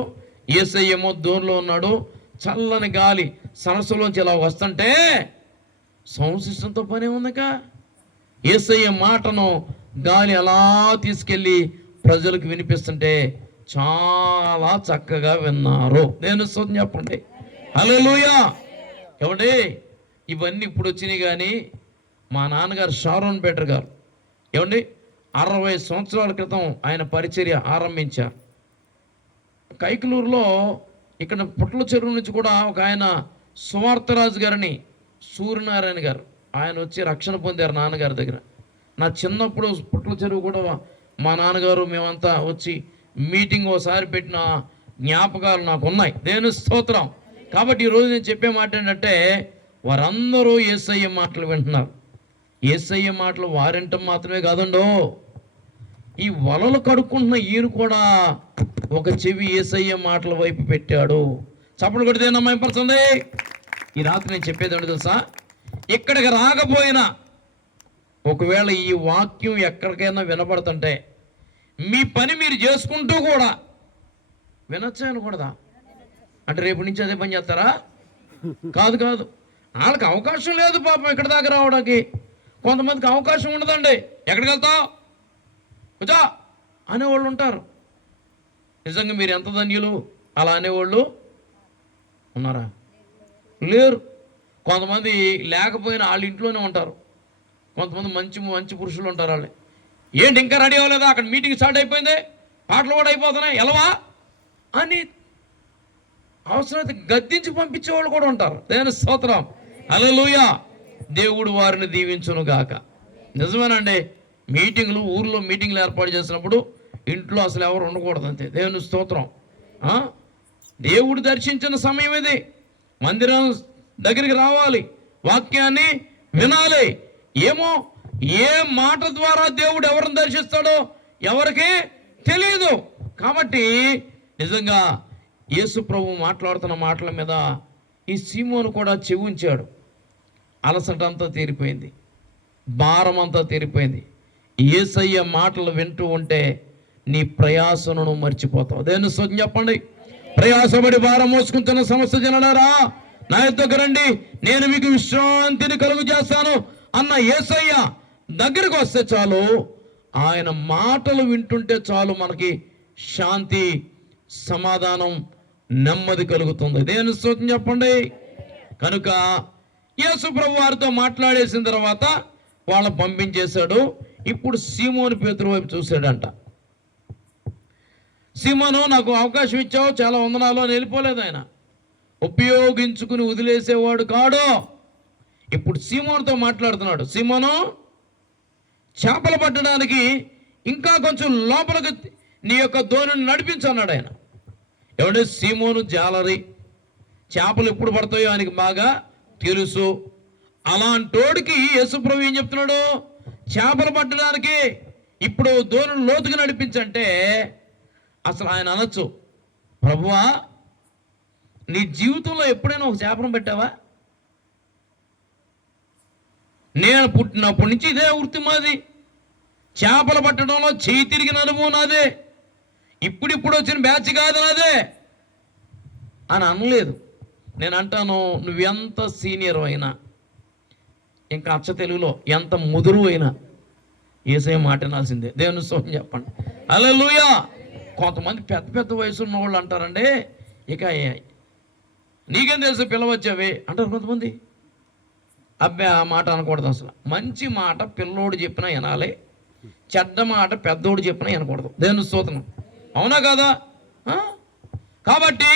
యేసయ్య ఏమో దూరంలో ఉన్నాడు. చల్లని గాలి సరస్సులోంచి ఇలా వస్తుంటే సంశిష్టంతో పని ఉందిక. యేసయ్య మాటను గాలి అలా తీసుకెళ్ళి ప్రజలకు వినిపిస్తుంటే చాలా చక్కగా విన్నారు. నేను స్తోత్రం చెప్పండి. హల్లెలూయా. ఏమండి, ఇవన్నీ ఇప్పుడు వచ్చినాయి. కానీ మా నాన్నగారు షారోన్ పీటర్ గారు ఏమండి 60 సంవత్సరాల క్రితం ఆయన పరిచర్య ఆరంభించారు. కైకలూరులో ఇక్కడ పుట్ల చెరువు నుంచి కూడా ఒక ఆయన సువార్తరాజు గారిని, సూర్యనారాయణ గారు, ఆయన వచ్చి రక్షణ పొందారు నాన్నగారి దగ్గర. నా చిన్నప్పుడు పుట్ల చెరువు కూడా మా నాన్నగారు మేమంతా వచ్చి మీటింగ్ ఒకసారి పెట్టిన జ్ఞాపకాలు నాకు ఉన్నాయి. దేవుని స్తోత్రం. కాబట్టి ఈరోజు నేను చెప్పే మాట ఏంటంటే, వారందరూ యేసయ్య మాటలు వింటున్నారు. యేసయ్య మాటలు వారింటం మాత్రమే కాదండో, ఈ వలలు కడుక్కుంటున్న ఈయన కూడా ఒక చెవి యేసయ్య మాటల వైపు పెట్టాడు. చప్పట్లు కొడితే నమ్మపడుతుంది. ఈ రాత్రి నేను చెప్పేది ఏంటో తెలుసా? ఇక్కడికి రాకపోయినా ఒకవేళ ఈ వాక్యం ఎక్కడికైనా వినపడుతుంటే మీ పని మీరు చేసుకుంటూ కూడా వినొచ్చా అనకూడదా? అంటే రేపు నుంచి అదే పని చేస్తారా? కాదు కాదు. వాళ్ళకి అవకాశం లేదు పాపం ఇక్కడ దాకా రావడానికి. కొంతమందికి అవకాశం ఉండదండి. ఎక్కడికి వెళ్తావు కూర్చో అనేవాళ్ళు ఉంటారు. నిజంగా మీరు ఎంత ధన్యులు. అలా అనేవాళ్ళు ఉన్నారా? లేరు. కొంతమంది లేకపోయినా వాళ్ళ ఇంట్లోనే ఉంటారు. కొంతమంది మంచి మంచి పురుషులు ఉంటారు. వాళ్ళు ఏంటి ఇంకా రెడీ అవ్వలేదా? అక్కడ మీటింగ్ స్టార్ట్ అయిపోయింది, పాటలు కూడా అయిపోతున్నాయి, ఎలవా అని అవసరమైతే గద్దించి పంపించేవాళ్ళు కూడా ఉంటారు. దేవుని స్తోత్రం. హల్లెలూయా. దేవుడు వారిని దీవించును గాక. నిజమేనండి. మీటింగ్లు, ఊర్లో మీటింగ్లు ఏర్పాటు చేసినప్పుడు ఇంట్లో అసలు ఎవరు ఉండకూడదు, అంతే. దేవుని స్తోత్రం. దేవుడు దర్శించిన సమయం ఇది. మందిరం దగ్గరికి రావాలి, వాక్యాన్ని వినాలి. ఏమో ఏ మాట ద్వారా దేవుడు ఎవరిని దర్శిస్తాడో ఎవరికి తెలియదు. కాబట్టి నిజంగా యేసు ప్రభు మాట్లాడుతున్న మాటల మీద ఈ సీమోను కూడా చెవుంచాడు. అలసట అంతా తీరిపోయింది, భారం అంతా తీరిపోయింది. యేసయ్య మాటలు వింటూ ఉంటే నీ ప్రయాసను మర్చిపోతావు. దేవుని స్తోత్రం చెప్పండి. ప్రయాసపడి భారం మోసుకుంటున్న సమస్త జనులారా, నా యొద్దకు రండి, నేను మీకు విశ్రాంతిని కలుగు చేస్తాను అన్న యేసయ్య దగ్గరికి వస్తే చాలు, ఆయన మాటలు వింటుంటే చాలు, మనకి శాంతి, సమాధానం, నెమ్మది కలుగుతుంది. దేవుని స్తోత్రం చెప్పండి. కనుక యేసు ప్రభు వారితో మాట్లాడేసిన తర్వాత వాళ్ళని పంపించేశాడు. ఇప్పుడు సీమోను పేతురు వైపు చూశాడంట. సీమోను, నాకు అవకాశం ఇచ్చావు, చాలా వందనాలు అని వెళ్ళిపోలేదు ఆయన. ఉపయోగించుకుని వదిలేసేవాడు కాడు. ఇప్పుడు సీమోనుతో మాట్లాడుతున్నాడు. సీమోను, చేపలు పట్టడానికి ఇంకా కొంచెం లోపలికి నీ యొక్క దోణిని నడిపించన్నాడు ఆయన. ఎవడే సీమోను జాలరి, చేపలు ఎప్పుడు పడతాయో ఆయనకి బాగా తెలుసు. అలాంటోడికి యేసుప్రభు ఏం చెప్తున్నాడు? చేపలు పట్టడానికి ఇప్పుడు దోణిని లోతుగా నడిపించంటే అసలు ఆయన అనొచ్చు, ప్రభువా నీ జీవితంలో ఎప్పుడైనా ఒక చేపను పెట్టావా? నేను పుట్టినప్పటి నుంచి ఇదే వృత్తి మాది, చేపలు పట్టడంలో చేయి తిరిగిన అనుభవం నాదే, ఇప్పుడిప్పుడు వచ్చిన బ్యాచ్ కాదు నాదే అని అనలేదు. నేను అంటాను, నువ్వెంత సీనియర్ అయినా, ఇంకా అచ్చ తెలుగులో ఎంత ముదురు అయినా యేసయ్య మాట వినాల్సిందే. దేవుని స్తోత్రం చెప్పండి. హల్లెలూయా. కొంతమంది పెద్ద పెద్ద వయసు ఉన్న వాళ్ళు అంటారండి, ఇక నీకేం తెలుసు పిల్లవచ్చావే అంటారు కొంతమంది. అబ్బాయి ఆ మాట అనకూడదు. అసలు మంచి మాట పిల్లోడు చెప్పినా వినాలి, చెడ్డ మాట పెద్దోడు చెప్పినా వినకూడదు. దేవుని స్తోత్రం. అవునా కదా? కాబట్టి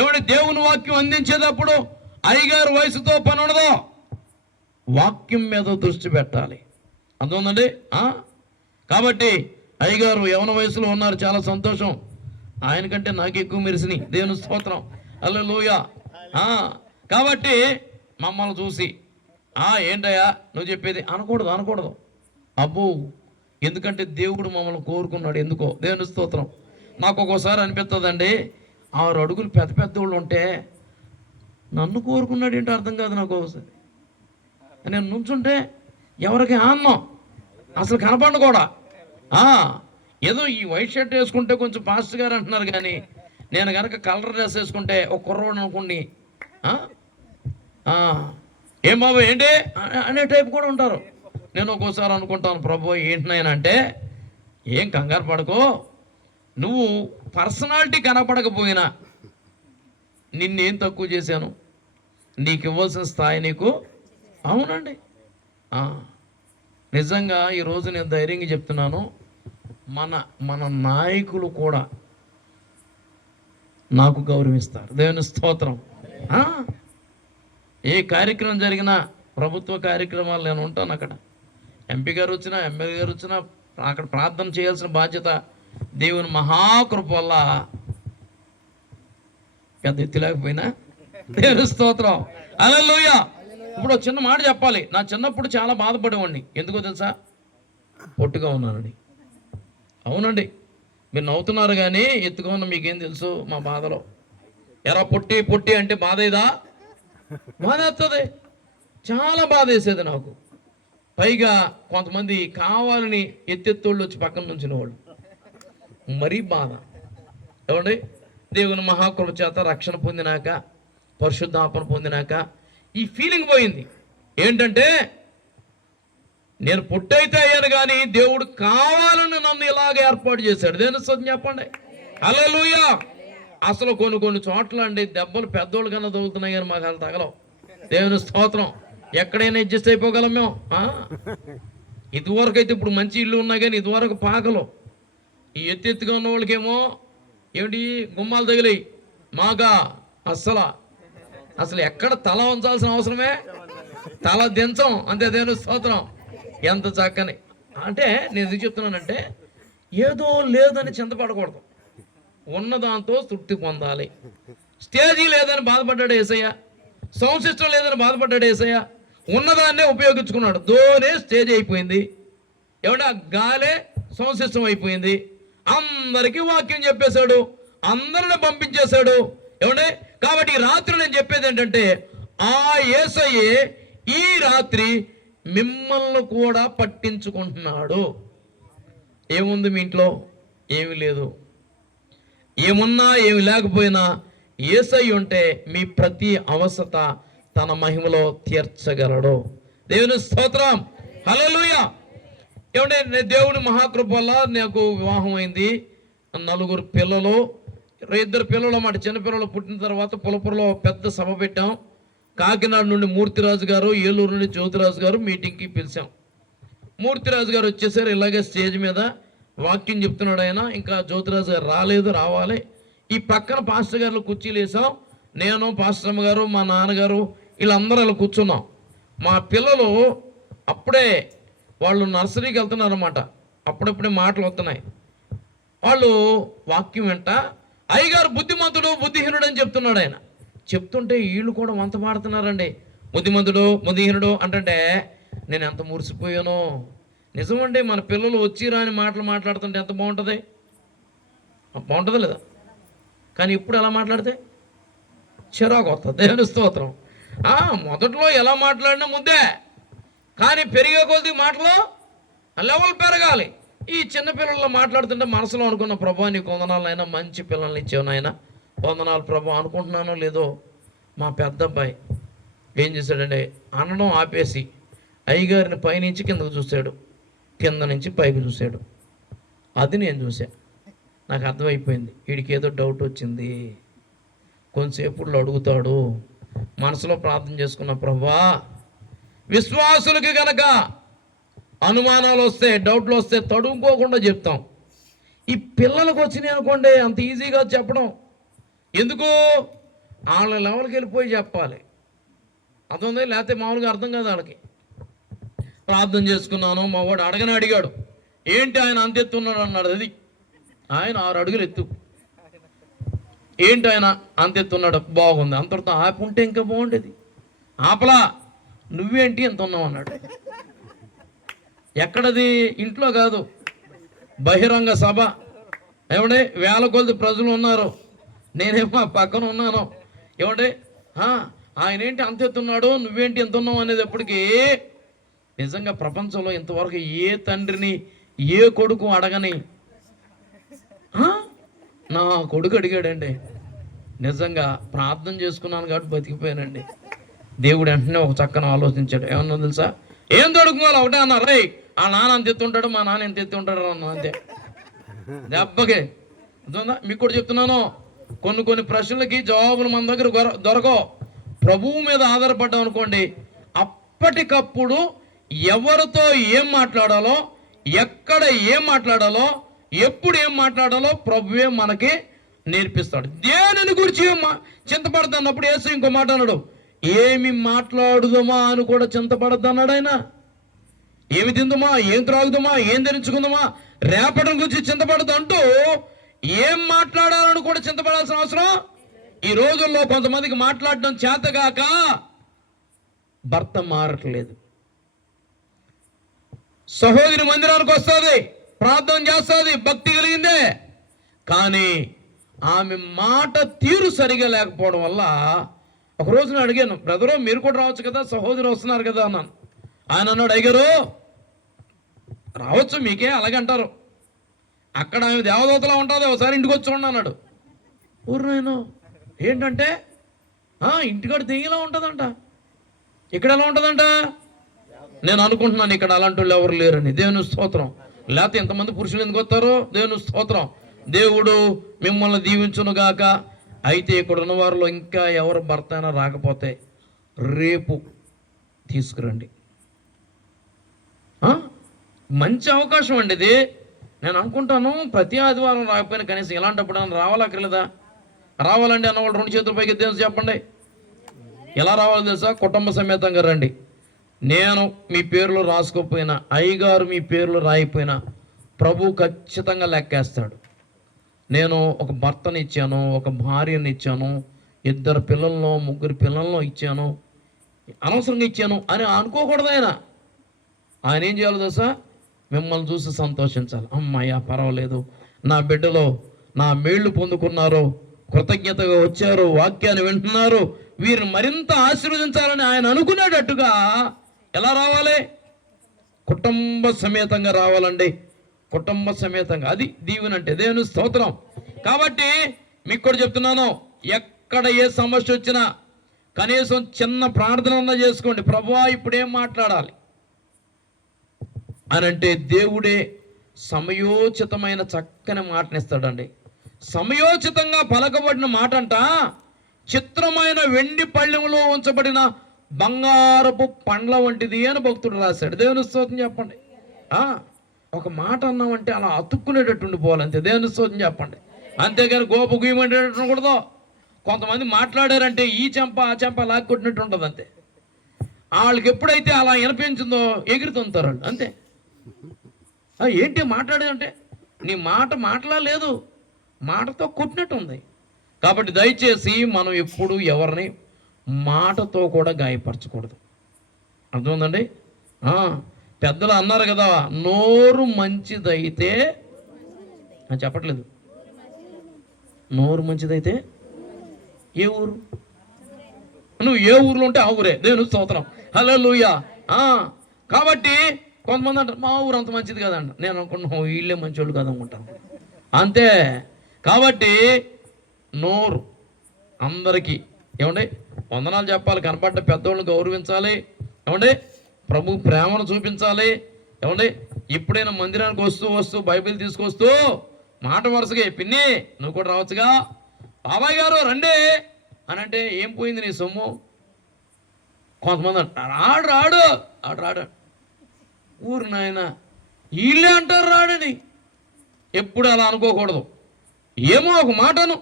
ఎవడి దేవుని వాక్యం అందించేటప్పుడు అయ్యగారు వయసుతో పని ఉండదు, వాక్యం మీద దృష్టి పెట్టాలి. అర్థముందండి? కాబట్టి అయ్యగారు యవన వయసులో ఉన్నారు, చాలా సంతోషం. ఆయనకంటే నాకు ఎక్కువ మెరిసినాయి. దేవుని స్తోత్రం. హల్లెలూయా. కాబట్టి మమ్మల్ని చూసి ఏంటయ్యా నువ్వు చెప్పేది అనకూడదు. అబ్బో, ఎందుకంటే దేవుడు మమ్మల్ని కోరుకున్నాడు. ఎందుకో. దేవుని స్తోత్రం. నాకు ఒక్కోసారి అనిపిస్తుందండి, 6 అడుగులు పెద్ద పెద్ద వాళ్ళు ఉంటే నన్ను కోరుకున్నాడు ఏంటో అర్థం కాదు నాకు. ఒకసారి నేను నుంచుంటే ఎవరికి అన్నం అసలు కనపడను కూడా. ఏదో ఈ వైట్ షర్ట్ వేసుకుంటే కొంచెం పాస్ట్ గారు అంటున్నారు, కానీ నేను కనుక కలర్ డ్రెస్ వేసుకుంటే ఒక కుర్రోడు అనుకోండి, ఏం బాబు ఏంటి అనే టైప్ కూడా ఉంటారు. నేను ఒక్కోసారి అనుకుంటాను, ప్రభు ఏంటి నాయన అంటే, ఏం కంగారు పడకో, నువ్వు పర్సనాలిటీ కనపడకపోయినా నిన్నేం తక్కువ చేశాను, నీకు ఇవ్వాల్సిన స్థాయి నీకు. అవునండి, నిజంగా ఈరోజు నేను ధైర్యంగా చెప్తున్నాను, మన నాయకులు కూడా నాకు గౌరవిస్తారు. దేవుని స్తోత్రం. ఏ కార్యక్రమం జరిగినా, ప్రభుత్వ కార్యక్రమాలు నేను ఉంటాను అక్కడ. ఎంపీ గారు వచ్చినా, ఎమ్మెల్యే గారు వచ్చినా అక్కడ ప్రార్థన చేయాల్సిన బాధ్యత దేవుని మహాకృప వల్ల పెద్ద ఎత్తులేకపోయినా. దేవుని స్తోత్రం. హల్లెలూయా. ఇప్పుడు చిన్న మాట చెప్పాలి. నా చిన్నప్పుడు చాలా బాధపడేవాడిని. ఎందుకో తెలుసా? పొట్టుగా ఉన్నానండి. అవునండి, మీరు నవ్వుతున్నారు కానీ ఎత్తుగా ఉన్న మీకేం తెలుసు మా బాధలో. ఎరా పొట్టి అంటే బాధ ఏదా? బాధ వస్తుంది. చాలా బాధ వేసేది నాకు. పైగా కొంతమంది కావాలని ఎత్తెత్తోళ్ళు వచ్చి పక్కన నుంచిన వాళ్ళు, మరీ బాధ. ఏమండి, దేవుని మహాకృప చేత రక్షణ పొందినాక, పరిశుద్ధాపన పొందినాక ఈ ఫీలింగ్ పోయింది. ఏంటంటే, నేను పుట్టయితే అయ్యాను కానీ దేవుడు కావాలని నన్ను ఇలాగ ఏర్పాటు చేశాడు. దేని సొంతం చెప్పండి. హల్లెలూయా. అసలు కొన్ని చోట్ల అండి దెబ్బలు పెద్దోళ్ళు కన్నా తగులుతున్నాయి కానీ మాకు అలా తగలవు. దేవుని స్తోత్రం. ఎక్కడైనా అడ్జస్ట్ అయిపోగలం మేము. ఇదివరకు అయితే ఇప్పుడు మంచి ఇల్లు ఉన్నాయి కానీ ఇదివరకు పాకలు. ఈ ఎత్తుగా ఉన్న వాళ్ళకేమో ఏమిటి గుమ్మాలు తగిలాయి. మాగా అసలు ఎక్కడ తల ఉంచాల్సిన అవసరమే, తల దించం అంతే. దేవుని స్తోత్రం. ఎంత చక్కని అంటే, నేను ఎందుకు చెప్తున్నానంటే, ఏదో లేదని చింతపడకూడదు, ఉన్నదాంతో తృప్తి పొందాలి. స్టేజీ లేదని బాధపడ్డాడు యేసయ్య, సౌండ్ సిస్టమ్ లేదని బాధపడ్డాడు యేసయ్య. ఉన్నదాన్నే ఉపయోగించుకున్నాడు. దోనే స్టేజ్ అయిపోయింది, ఎవడా గాలే సౌండ్ సిస్టమ్ అయిపోయింది. అందరికీ వాక్యం చెప్పేశాడు, అందరిని పంపించేశాడు. ఏమంటే, కాబట్టి ఈ రాత్రి నేను చెప్పేది ఏంటంటే, ఆ యేసయ్యే ఈ రాత్రి మిమ్మల్ని కూడా పట్టించుకుంటున్నాడు. ఏముంది మీ ఇంట్లో? ఏమి లేదు. ఏమున్నా ఏమి లేకపోయినా యేసయ్య ఉంటే మీ ప్రతి అవసరత తన మహిమలో తీర్చగలడు. దేవుని స్తోత్రం. హల్లెలూయా. ఏమంటే, దేవుని మహాకృప వల్ల నాకు వివాహం అయింది. 4 పిల్లలు, 2 పిల్లలు మాట చిన్నపిల్లలు పుట్టిన తర్వాత పులపురలో పెద్ద సభ పెట్టాం. కాకినాడ నుండి మూర్తిరాజు గారు, ఏలూరు నుండి జ్యోతిరాజు గారు మీటింగ్కి పిలిచాం. మూర్తిరాజు గారు వచ్చేసారు, ఇలాగే స్టేజ్ మీద వాక్యం చెప్తున్నాడు ఆయన. ఇంకా జ్యోతిరాజు గారు రాలేదు, రావాలి. ఈ పక్కన పాస్టర్ గారు కుర్చీలు వేసాం. నేను, పాస్టర్ అమ్మ గారు, మా నాన్నగారు వీళ్ళందరూ ఇలా కూర్చున్నాం. మా పిల్లలు అప్పుడే వాళ్ళు నర్సరీకి వెళ్తున్నారన్నమాట. అప్పుడప్పుడే మాటలు వస్తున్నాయి. వాళ్ళు వాక్యం వెంట అయ్యగారు బుద్ధిమంతుడు బుద్ధిహీనుడు అని చెప్తున్నాడు ఆయన. చెప్తుంటే వీళ్ళు కూడా వంత మాడుతున్నారండి. బుద్ధిమంతుడు బుద్ధిహీనుడు అంటే నేను ఎంత మురిసిపోయానో. నిజమండి, మన పిల్లలు వచ్చి రాని మాటలు మాట్లాడుతుంటే ఎంత బాగుంటుంది, బాగుంటుందా లేదా? కానీ ఇప్పుడు ఎలా మాట్లాడితే చిరాకు వస్తుంది. దేవుని స్తోత్రం. మొదట్లో ఎలా మాట్లాడినా ముద్దే, కానీ పెరిగే కొద్ది మాటలు లెవెల్ పెరగాలి. ఈ చిన్న పిల్లల్లో మాట్లాడుతుంటే మనసులో అనుకున్న ప్రభా నీకు వందనాలు అయినా, మంచి పిల్లల్ని ఇచ్చావు నాయన, వందనాలు ప్రభా అనుకుంటున్నానో లేదో. మా పెద్ద అబ్బాయి ఏం చేశాడంటే అనడం ఆపేసి అయ్యగారిని పైనుంచి కిందకు చూశాడు, కింద నుంచి పైకి చూశాడు. అది నేను చూసా. నాకు అర్థమైపోయింది వీడికి ఏదో డౌట్ వచ్చింది. కొంతసేపులో అడుగుతాడు. మనసులో ప్రార్థన చేసుకున్న ప్రభా విశ్వాసులకి గనక అనుమానాలు వస్తే, డౌట్లు వస్తే తడుముకోకుండా చెప్తాం. ఈ పిల్లలకు వచ్చినాయి అనుకోండి అంత ఈజీగా చెప్పడం ఎందుకు, వాళ్ళ లెవెల్కి వెళ్ళిపోయి చెప్పాలి. అర్థం లేకపోతే మామూలుగా అర్థం కాదు వాళ్ళకి. ప్రార్థన చేసుకున్నాను, మా వాడు అడిగాడు ఏంటి ఆయన అంత ఎత్తున్నాడు అన్నాడు. అది ఆయన 6 అడుగులు ఎత్తు, ఏంటి ఆయన అంత ఎత్తున్నాడు, బాగుంది, అంతటితో ఆపుంటే ఇంకా బాగుండేది. ఆపలా, నువ్వేంటి ఎంత ఉన్నావు అన్నాడు. ఎక్కడది? ఇంట్లో కాదు, బహిరంగ సభ. ఏమంటే వేల కొద్ది ప్రజలు ఉన్నారు, నేనేమో పక్కన ఉన్నాను. ఏమంటే ఆయన ఏంటి అంత ఎత్తున్నాడు, నువ్వేంటి ఎంత ఉన్నావు అనేది ఎప్పటికీ నిజంగా ప్రపంచంలో ఇంతవరకు ఏ తండ్రిని ఏ కొడుకు అడగని నా కొడుకు అడిగాడండి. నిజంగా ప్రార్థన చేసుకున్నాను కాబట్టి బతికిపోయానండి. దేవుడు వెంటనే ఒక చక్కన ఆలోచించాడు. ఏమన్నా తెలుసా, ఏం తడుకోవాలి ఒకటే అన్నారు. రై ఆ నాన్న అంత ఎత్తుంటాడు, మా నాన్న ఎంత ఎత్తి ఉంటాడు అన్న, అంతే దెబ్బకే. అర్థందా? మీకు కూడా చెప్తున్నాను, కొన్ని ప్రశ్నలకి జవాబులు మన దగ్గర దొరకవు. ప్రభువు మీద ఆధారపడ్డాం అనుకోండి, అప్పటికప్పుడు ఎవరితో ఏం మాట్లాడాలో, ఎక్కడ ఏం మాట్లాడాలో, ఎప్పుడు ఏం మాట్లాడాలో ప్రభువే మనకి నేర్పిస్తాడు. దేనిని గురించి చింతపడుతున్నప్పుడు యేసు ఇంకో మాట అన్నాడు, ఏమి మాట్లాడుదామా అని కూడా చింతపడద్దు అన్నాడు ఆయన. ఏమి తిందుమా, ఏం త్రాగుదామా, ఏం ధరించుకుందామా, రేపటి గురించి చింతపడద్దు అంటూ ఏం మాట్లాడాలని కూడా చింతపడాల్సిన అవసరం. ఈ రోజుల్లో కొంతమందికి మాట్లాడడం చేతగాక భర్త మారట్లేదు. సహోదరి మందిరానికి వస్తుంది, ప్రార్థన చేస్తుంది, భక్తి కలిగిందే, కానీ ఆమె మాట తీరు సరిగా లేకపోవడం వల్ల ఒక రోజు నేను అడిగాను, బ్రదరు మీరు కూడా రావచ్చు కదా, సహోదరు వస్తున్నారు కదా అన్నాను. ఆయన అన్నాడు, అయ్యగారు రావచ్చు, మీకే అలాగే అంటారు, అక్కడ ఆమె దేవదూతలా ఉంటుంది, ఒకసారి ఇంటికి వచ్చి చూడండి అన్నాడు. ఊరు నేను ఏంటంటే ఇంటికాడ దెయ్యంలా ఉంటుందంట, ఇక్కడ ఎలా ఉంటుందంట. నేను అనుకుంటున్నాను ఇక్కడ అలాంటి వాళ్ళు ఎవరు లేరని. దేవుని స్తోత్రం. లేకపోతే ఎంతమంది పురుషులు ఎందుకు వస్తారో. దేవుని స్తోత్రం. దేవుడు మిమ్మల్ని దీవించునుగాక. అయితే ఇక్కడ ఉన్న వారిలో ఇంకా ఎవరు భర్త అయినా రాకపోతే రేపు తీసుకురండి. మంచి అవకాశం అండి ఇది. నేను అనుకుంటాను ప్రతి ఆదివారం రాకపోయినా కనీసం ఇలాంటప్పుడు రావాలక్కర్లేదా? రావాలండి అన్నవాళ్ళు 2 చేతుల పైకి ఎత్తేసి చెప్పండి. ఎలా రావాలో తెలుసా? కుటుంబ సమేతంగా రండి. నేను మీ పేర్లు రాసుకోకపోయినా, అయ్యగారు మీ పేర్లు రాయిపోయినా ప్రభు ఖచ్చితంగా లెక్కేస్తాడు. నేను ఒక భర్తని ఇచ్చాను, ఒక భార్యని ఇచ్చాను, 2 పిల్లలను 3 పిల్లలను ఇచ్చాను, అనవసరంగా ఇచ్చాను అని అనుకోకూడదు. ఆయన ఏం చేయాలో తెలుసా? మిమ్మల్ని చూసి సంతోషించాలి. అమ్మాయ్యా పర్వాలేదు, నా బిడ్డలో నా మేళ్లు పొందుకున్నారు, కృతజ్ఞతగా వచ్చారు, వాక్యాన్ని వింటున్నారు, వీరిని మరింత ఆశీర్వదించాలని ఆయన అనుకునేటట్టుగా ఎలా రావాలి? కుటుంబ సమేతంగా రావాలండి. కుటుంబ సమేతంగా, అది దీవెనంటే. దేవుని స్తోత్రం. కాబట్టి మీకు కూడా చెప్తున్నాను, ఎక్కడ ఏ సమస్య వచ్చినా కనీసం చిన్న ప్రార్థన చేసుకోండి. ప్రభువా ఇప్పుడేం మాట్లాడాలి అని అంటే దేవుడే సమయోచితమైన చక్కని మాటనిస్తాడండి. సమయోచితంగా పలకబడిన మాట అంట చిత్రమైన వెండి పళ్ళెంలో ఉంచబడిన బంగారపు పండ్ల వంటిది అని భక్తుడు రాశాడు. దేవుని స్తోత్రం చెప్పండి. ఒక మాట అన్నామంటే అలా అతుక్కునేటట్టు ఉండిపోవాలి అంతే. దేవుని స్తోత్రం చెప్పండి. అంతేగాని గోప గుయ్యమంటేటట్టు ఉండకూడదు. కొంతమంది మాట్లాడారంటే ఈ చెంప ఆ చెంప లాక్కొట్టినట్టు ఉంటుంది అంతే. వాళ్ళకి ఎప్పుడైతే అలా వినిపించిందో ఎగురుతుంటారు వాళ్ళు అంతే. ఏంటి మాట్లాడేదంటే నీ మాట మాట్లాడలేదు, మాటతో కొట్టినట్టు ఉంది. కాబట్టి దయచేసి మనం ఎప్పుడు ఎవరిని మాటతో కూడా గాయపరచకూడదు. అర్థమైందండి? పెద్దలు అన్నారు కదా, నోరు మంచిదైతే చెప్పట్లేదు, నోరు మంచిదైతే ఏ ఊరు, నువ్వు ఏ ఊర్లో ఉంటే ఆ ఊరే. దేవుని స్తోత్రం. హల్లెలూయా. కాబట్టి కొంతమంది అంటారు మా ఊరు అంత మంచిది కదండి. నేను అనుకుంటున్నా వీళ్ళే మంచోళ్ళు కదా అనుకుంటాను అంతే. కాబట్టి నోరు అందరికీ ఏమండి వందనాలు చెప్పాలి, కనపడ్డ పెద్దోళ్ళని గౌరవించాలి, ఏమండి ప్రభు ప్రేమను చూపించాలి, ఏమండి ఎప్పుడైనా మందిరానికి వస్తూ బైబిల్ తీసుకొస్తూ మాట వరుసగా పిన్ని నువ్వు కూడా రావచ్చుగా, బాబాయ్ గారు రండి అని అంటే ఏం పోయింది నీ సొమ్ము. కొంతమంది అంటారు రాడు ఊరు నాయన వీళ్ళే అంటారు రాడని. ఎప్పుడు అలా అనుకోకూడదు. ఏమో ఒక మాటను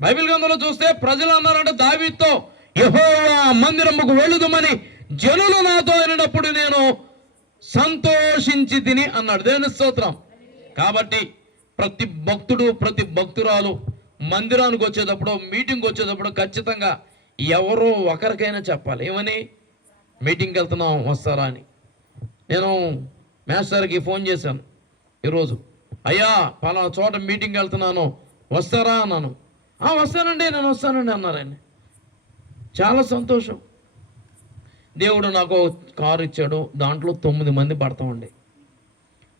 బైబిల్ గ్రంథంలో చూస్తే ప్రజలు అన్నారంటే దావీదుతో యెహోవా మందిరముకు వెళ్ళుదుమని జనులు నాతో అయినప్పుడు నేను సంతోషించి తిని అన్నాడు. దేవుని స్తోత్రం. కాబట్టి ప్రతి భక్తుడు ప్రతి భక్తురాలు మందిరానికి వచ్చేటప్పుడు మీటింగ్కి వచ్చేటప్పుడు ఖచ్చితంగా ఎవరో ఒకరికైనా చెప్పాలి. ఏమని? మీటింగ్కి వెళ్తున్నాం వస్తారా అని. నేను మేస్టర్కి ఫోన్ చేశాను ఈరోజు, అయ్యా పలానా చోట మీటింగ్కి వెళ్తున్నాను వస్తారా అన్నాను. వస్తానండి నేను వస్తానండి అన్నారండి. చాలా సంతోషం. దేవుడు నాకు కారు ఇచ్చాడు, దాంట్లో 9 మంది పడతామండి.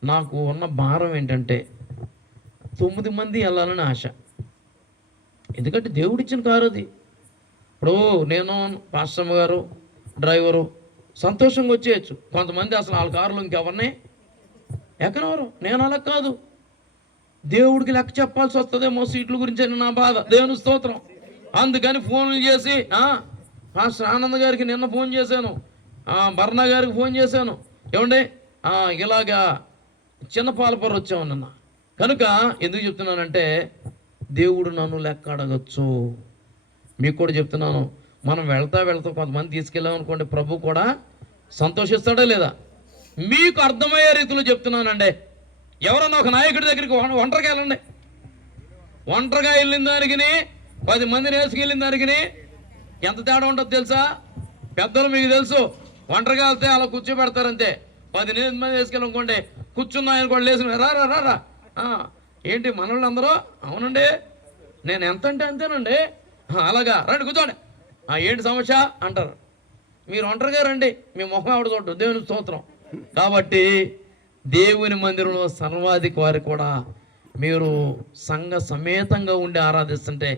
నాకు ఉన్న భారం ఏంటంటే 9 మంది వెళ్ళాలని ఆశ. ఎందుకంటే దేవుడు ఇచ్చిన కారు అది. ఇప్పుడు నేను పాస్టమ్ గారు డ్రైవరు సంతోషంగా వచ్చేయచ్చు. కొంతమంది అసలు వాళ్ళ కారులో ఇంకెవరిని ఎక్కనవరు. నేను అలా కాదు, దేవుడికి లెక్క చెప్పాల్సి వస్తుందేమో సీట్ల గురించి అని నా బాధ. దేవుని స్తోత్రం. అందుకని ఫోన్లు చేసి పాస్టర్ ఆనంద్ గారికి నిన్న ఫోన్ చేశాను, బర్ణ గారికి ఫోన్ చేశాను, ఏమండి ఇలాగా చిన్నపాలపర్రు వచ్చాము నిన్న. కనుక ఎందుకు చెప్తున్నానంటే దేవుడు నన్ను లెక్క అడగచ్చు. మీకు కూడా చెప్తున్నాను, మనం వెళ్తా కొంతమంది తీసుకెళ్ళామనుకోండి, ప్రభు కూడా సంతోషిస్తాడా లేదా? మీకు అర్థమయ్యే రీతిలో చెప్తున్నానండి. ఎవరన్నా ఒక నాయకుడి దగ్గరికి ఒంటరిగా వెళ్ళండి. ఒంటరిగా వెళ్ళిన దానికి 10 మందిని వేసుకెళ్ళిన దానికి ఎంత తేడా ఉంటుందో తెలుసా? పెద్దలు మీకు తెలుసు, ఒంటరిగా వెళ్తే అలా కూర్చోబెడతారంతే. 10 మంది వేసుకెళ్ళనుకోండి, కూర్చున్నాయని కూడా లేచిన రా ఏంటి మనోళ్ళు అందరూ అవునండి నేను ఎంత అంటే అంతేనండి, అలాగా రండి కూర్చోండి, ఏంటి సమస్య అంటారు. మీరు ఒంటరిగా రండి, మీ ముఖం ఆవిడ చూడదు. దేవుని స్తోత్రం. కాబట్టి దేవుని మందిరంలో సర్వాధిక వారి కూడా మీరు సంఘ సమేతంగా ఉండి ఆరాధిస్తుంటే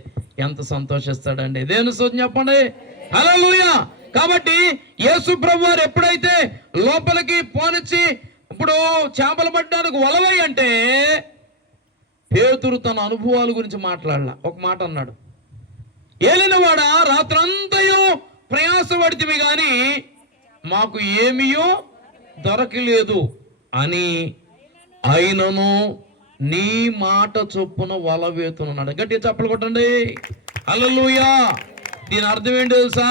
ఎంత సంతోషిస్తాడండి. దేవుని స్తోత్రం చెప్పండి. హల్లెలూయా. కాబట్టి యేసు ప్రభు వారు ఎప్పుడైతే లోపలికి పోనిచ్చి ఇప్పుడు చేపలు పట్టడానికి వలవై అంటే పేతురు తన అనుభవాల గురించి మాట్లాడలా. ఒక మాట అన్నాడు, ఏలినవాడా రాత్రంతయు ప్రయాసపడితివి కానీ మాకు ఏమీయో దొరకలేదు అని, అయినను నీ మాట చొప్పున వల వేతున్నాడు. గట్టిగా చప్పలు కొట్టండి. హల్లెలూయా. దీని అర్థం ఏంటి తెలుసా?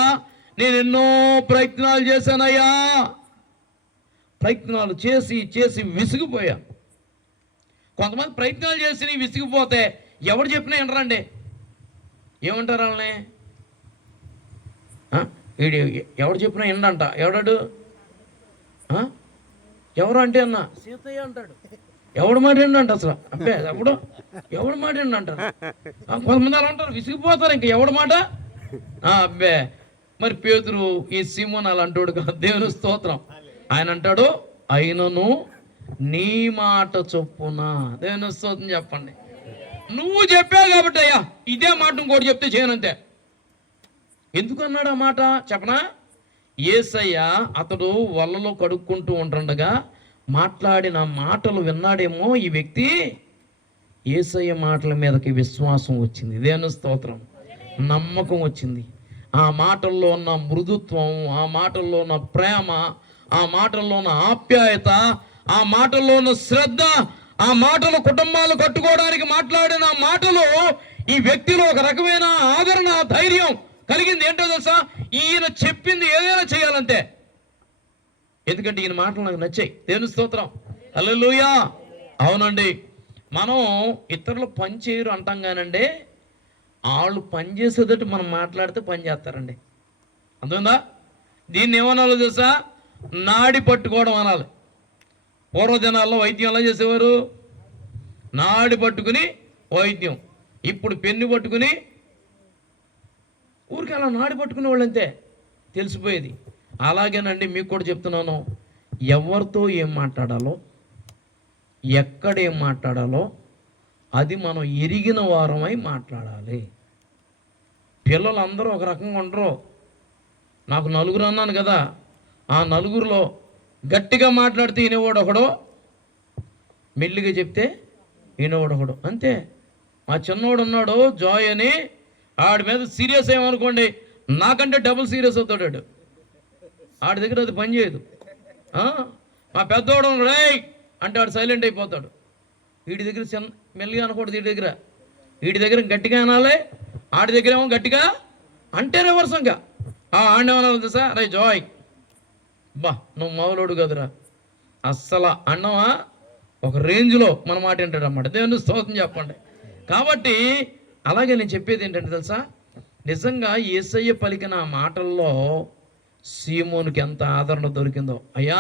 నేను ఎన్నో ప్రయత్నాలు చేశానయ్యా, ప్రయత్నాలు చేసి విసిగిపోయా. కొంతమంది ప్రయత్నాలు చేసి విసిగిపోతే ఎవరు చెప్పినా వినరండి. ఏమంటారు వాళ్ళని? ఎవడు చెప్పినా వినంట. ఎవడాడు? ఎవరు అంటే అన్న సీతయ్య అంటాడు. ఎవడు మాట ఏంటంట అసలు? అబ్బే ఎవడు మాట ఏంటంటారు. కొంతమంది అలా అంటారు, విసిగిపోతారు ఇంక ఎవడు మాట. అబ్బే మరి పేతురు ఈ సీమోన్ అలా అంటాడు కదా. దేవుని స్తోత్రం. ఆయన అంటాడు, అయినను నీ మాట చొప్పున. దేవుని స్తోత్రం చెప్పండి. నువ్వు చెప్పావు కాబట్టి అయ్యా ఇదే మాట ఇంకోటి చెప్తే చేయనంతే. ఎందుకు అన్నాడు ఆ మాట చెప్పనా? యేసయ్య అతడు వలలో కడుక్కుంటూ ఉంటుండగా మాట్లాడిన మాటలు విన్నాడేమో ఈ వ్యక్తి. యేసయ్య మాటల మీదకి విశ్వాసం వచ్చింది. దేవుని స్తోత్రం. నమ్మకం వచ్చింది. ఆ మాటల్లో ఉన్న మృదుత్వం, ఆ మాటల్లో ఉన్న ప్రేమ, ఆ మాటల్లో ఉన్న ఆప్యాయత, ఆ మాటల్లో ఉన్న శ్రద్ధ, ఆ మాటలు కుటుంబాలు కట్టుకోవడానికి మాట్లాడిన మాటలు ఈ వ్యక్తిలో ఒక రకమైన ఆదరణ, ధైర్యం కలిగింది. ఏంటో తెలుసా? ఈయన చెప్పింది ఏదైనా చేయాలంతే. ఎందుకంటే ఈయన మాటలు నాకు నచ్చాయి. దేవుని స్తోత్రం, హల్లెలూయా. అవునండి, మనం ఇతరులు పని చేయరు అంటాం కానండి, వాళ్ళు పని చేసేటట్టు మనం మాట్లాడితే పని చేస్తారండి. అర్థమైందా? దీన్ని ఏమనాలో తెలుసా? నాడి పట్టుకోవడం అనాలి. పూర్వదినాల్లో వైద్యం ఎలా చేసేవారు? నాడి పట్టుకుని వైద్యం. ఇప్పుడు పెన్ను పట్టుకుని ఊరికి అలా నాడి పట్టుకునే వాళ్ళు అంతే, తెలిసిపోయేది. అలాగేనండి మీకు కూడా చెప్తున్నాను, ఎవరితో ఏం మాట్లాడాలో, ఎక్కడ ఏం మాట్లాడాలో అది మనం ఎరిగిన వారమై మాట్లాడాలి. పిల్లలందరూ ఒక రకంగా ఉండరు. నాకు నలుగురు అన్నాను కదా, ఆ నలుగురిలో గట్టిగా మాట్లాడితే వినేవాడు ఒకడు, మెల్లిగా చెప్తే వినేవాడు ఒకడు, అంతే. మా చిన్నోడు ఉన్నాడు జాయ్ అని, ఆడి మీద సీరియస్ ఏమనుకోండి, నాకంటే డబుల్ సీరియస్ అవుతాడు. ఆడి దగ్గర అది పని చేయదు. మా పెద్దోడు రే అంటే ఆడు సైలెంట్ అయిపోతాడు. వీడి దగ్గర మెల్లిగా అనకూడదు. వీడి దగ్గర గట్టిగా అనాలి, ఆడి దగ్గర ఏమో గట్టిగా అంటే రివర్సంగా ఆడేమన్నా తెలుసా? రే జాయ్, బా నువ్వు మామూలుడు కదురా, అస్సలు అన్నమా ఒక రేంజ్లో మన మాట వింటాడు అన్నమాట. దేవుని స్తోత్రం చెప్పండి. కాబట్టి అలాగే నేను చెప్పేది ఏంటంటే తెలుసా, నిజంగా యేసయ్య పలికిన ఆ మాటల్లో సీమోనుకి ఎంత ఆదరణ దొరికిందో. అయ్యా,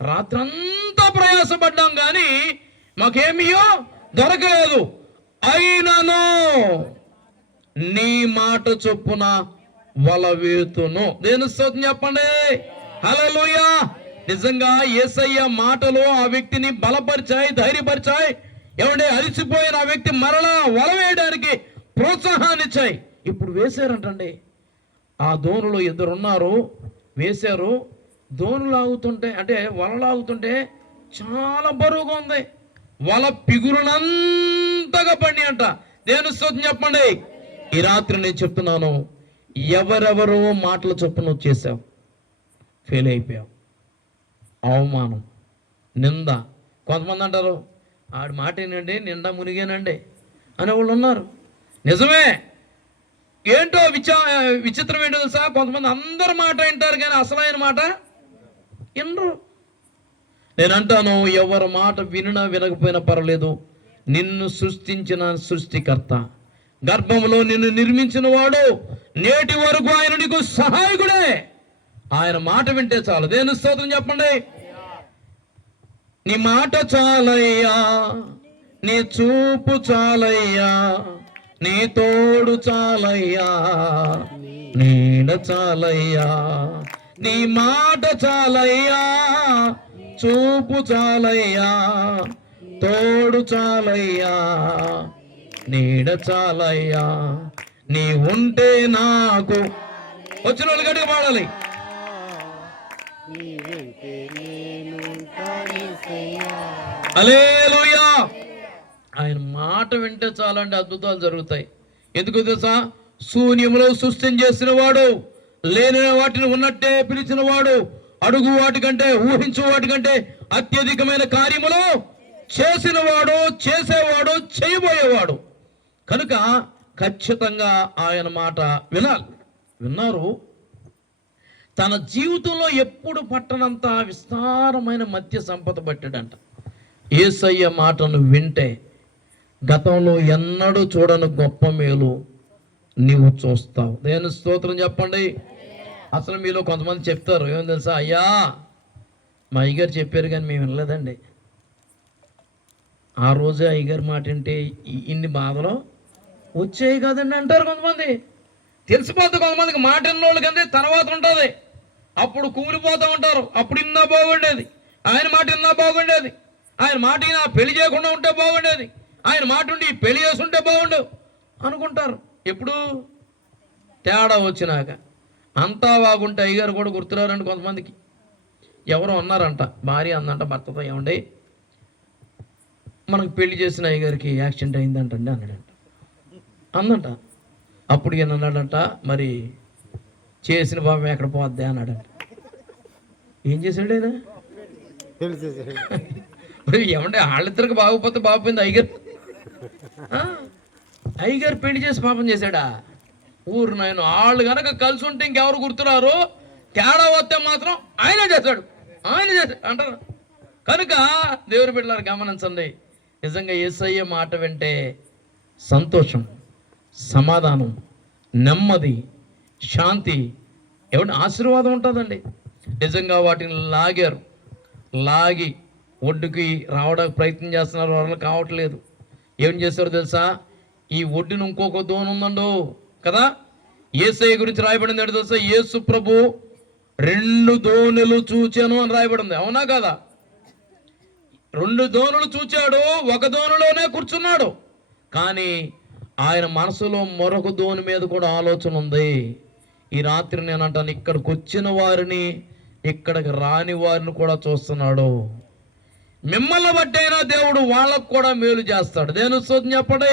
రాత్రంతా ప్రయాసపడ్డాం కానీ మాకేమియో దొరకలేదు, అయినను నీ మాట చొప్పున వల వేతును. దేవుని స్తోత్రం చెప్పండి, హల్లెలూయా. నిజంగా యేసయ్య మాటలు ఆ వ్యక్తిని బలపరిచాయి, ధైర్యపరిచాయి. ఏమంటే అలసిపోయిన ఆ వ్యక్తి మరలా వల వేయడానికి ప్రోత్సాహాన్ని ఇచ్చాయి. ఇప్పుడు వేశారంటండి. ఆ దోణులు ఇద్దరున్నారు, వేశారు. దోణి లాగుతుంటే అంటే వల లాగుతుంటే చాలా బరువుగా ఉంది, వల పిగురునంతగా పడి అంట. దేవుని స్తోత్రం చెప్పండి. ఈ రాత్రి నేను చెప్తున్నాను, ఎవరెవరో మాటల చొప్పున చేశావు, ఫెయిల్ అయిపోయావు. అవమానం, నింద. కొంతమంది అంటారు ఆడి మాట ఏంటండి నిండా మునిగానండి అనేవాళ్ళు ఉన్నారు. నిజమే. ఏంటో విచిత్రం ఏంటో తెలుసా? కొంతమంది అందరి మాట వింటారు కానీ అసలైన మాట వినరు. నేను అంటాను, ఎవరి మాట వినినా వినకపోయినా పర్వాలేదు, నిన్ను సృష్టించిన సృష్టికర్త, గర్భంలో నిన్ను నిర్మించిన వాడు, నేటి వరకు ఆయన నీకు సహాయకుడే. ఆయన మాట వింటే చాలు. దేవుని స్తోత్రం చెప్పండి. నీ మాట చాలయ్యా, నీ చూపు చాలయ్యా, నీ తోడు చాలయ్యా, నీడ చాలయ్యా. నీ మాట చాలయ్యా, చూపు చాలయ్యా, తోడు చాలయ్యా, నీడ చాలయ్యా. నీ ఉంటే నాకు. వచ్చిన వాళ్ళు గట్టిగా పాడాలి. హల్లెలూయా. ఆయన మాట వింటే చాలండి, అద్భుతాలు జరుగుతాయి. ఎందుకు తెలుసా? శూన్యములో సృష్టిని చేసిన వాడు, లేని వాటిని ఉన్నట్టే పిలిచిన వాడు, అడుగు వాటికంటే ఊహించు వాటికంటే అత్యధికమైన కార్యములు చేసిన వాడు, చేసేవాడు, చేయబోయేవాడు. కనుక ఖచ్చితంగా ఆయన మాట వినాలి. విన్నారు. తన జీవితంలో ఎప్పుడు పట్టనంత విస్తారమైన మధ్య సంపద పట్టాడంట. యేసయ్య మాటను వింటే గతంలో ఎన్నడూ చూడని గొప్ప మేలు నీవు చూస్తావు. దేవుని స్తోత్రం చెప్పండి. అసలు మీలో కొంతమంది చెప్తారు, ఏం తెలుసా? అయ్యా, మా అయ్యగారు చెప్పారు కానీ మేము వినలేదండి. ఆ రోజే అయ్యగారి మాట వింటే ఇన్ని బాధలు వచ్చాయి కదండి అంటారు కొంతమంది. తెలిసిపోతుంది కొంతమందికి, మాట విన్నోళ్ళు కంటే తర్వాత ఉంటుంది. అప్పుడు కూలిపోతూ ఉంటారు. అప్పుడు ఇన్నా బాగుండేది, ఆయన మాట విన్నా బాగుండేది, ఆయన మాట విన్నా పెళ్లి చేయకుండా ఉంటే బాగుండేది, ఆయన మాట ఉండి పెళ్లి చేసుంటే బాగుండేవు అనుకుంటారు. ఎప్పుడు తేడా వచ్చినాక. అంతా బాగుంటే అయ్యగారు కూడా గుర్తురారండి కొంతమందికి. ఎవరో అన్నారంట, భార్య అందంట భర్తతో, ఏమండి మనకు పెళ్లి చేసిన అయ్యగారికి యాక్సిడెంట్ అయిందంటండి అన్నాడంట. అందంట. అప్పుడు ఈయన అన్నాడంట, మరి చేసిన పాపం ఎక్కడ పోద్ది అన్నాడంట. ఏం చేశాడు ఆయన? మరి ఏమంటే వాళ్ళిద్దరికి బాగుపోతే బాగుపోయింది. అయ్యగారు పెళ్లి చేసి పాపం చేశాడా? ఊరు నాయన, వాళ్ళు కనుక కలిసి ఉంటే ఇంకెవరు గుర్తురారు, తేడా వస్తే మాత్రం ఆయన చేశాడు అంటారు. కనుక దేవుని బిడ్డలారు గమనించండి, నిజంగా యేసయ్య మాట వింటే సంతోషం, సమాధానం, నెమ్మది, శాంతి, ఎవరి ఆశీర్వాదం ఉంటుందండి. నిజంగా వాటిని లాగి ఒడ్డుకి రావడానికి ప్రయత్నం చేస్తున్నారు, వాళ్ళు కావట్లేదు. ఏం చేశారో తెలుసా? ఈ ఒడ్డును ఇంకొక దోణి ఉందండు కదా, యేసయ్య గురించి రాయబడింది ఏంటో తెలుసా? యేసు ప్రభు 2 దోణులు చూచాను అని రాయబడింది, అవునా కదా? 2 దోణులు చూచాడు, ఒక దోణిలోనే కూర్చున్నాడు. కానీ ఆయన మనసులో మరొక దోణి మీద కూడా ఆలోచన ఉంది. ఈ రాత్రి నేను అంటాను, ఇక్కడికి వచ్చిన వారిని, ఇక్కడికి రాని వారిని కూడా చూస్తున్నాడు. మిమ్మల్ని బట్టి అయినా దేవుడు వాళ్ళకు కూడా మేలు చేస్తాడు. దేవుని స్తోత్రం చెప్పండి.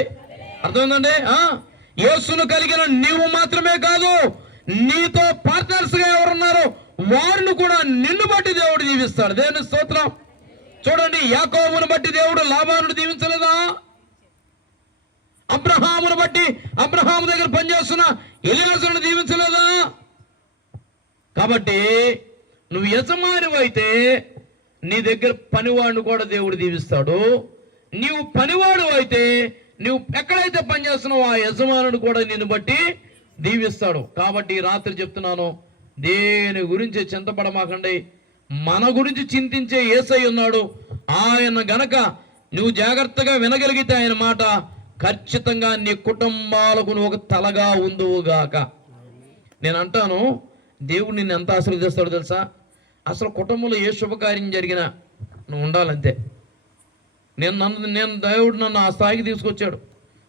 అర్థమైందండి? యేసును కలిగిన నీవు మాత్రమే కాదు, నీతో పార్ట్నర్స్ గా ఎవరున్నారో వారిని కూడా నిన్ను బట్టి దేవుడు దీవిస్తాడు. దేవుని స్తోత్రం. చూడండి, యాకోబును బట్టి దేవుడు లాబానును దీవించలేదా? అబ్రహామును బట్టి అబ్రహాము దగ్గర పనిచేస్తున్న ఎలియాజరును దీవించలేదా? కాబట్టి నువ్వు యజమానివైతే నీ దగ్గర పనివాడిని కూడా దేవుడు దీవిస్తాడు. నీవు పనివాడు అయితే నువ్వు ఎక్కడైతే పనిచేస్తున్నావో ఆ యజమానుడు కూడా నిన్ను బట్టి దీవిస్తాడు. కాబట్టి రాత్రి చెప్తున్నాను, దేని గురించి చింతపడమాకండి. మన గురించి చింతించే యేసయ్య ఉన్నాడు. ఆయన గనక నువ్వు జాగ్రత్తగా వినగలిగితే ఆయన మాట, ఖచ్చితంగా నీ కుటుంబాలకు నువ్వు ఒక తలగా ఉందువుగాక. నేను అంటాను, దేవుడు నిన్ను ఎంత ఆశీర్వదిస్తాడో తెలుసా? అసలు కుటుంబంలో ఏ శుభకార్యం జరిగినా నువ్వు ఉండాలంతే. దేవుడు నన్ను ఆ స్థాయికి తీసుకొచ్చాడు.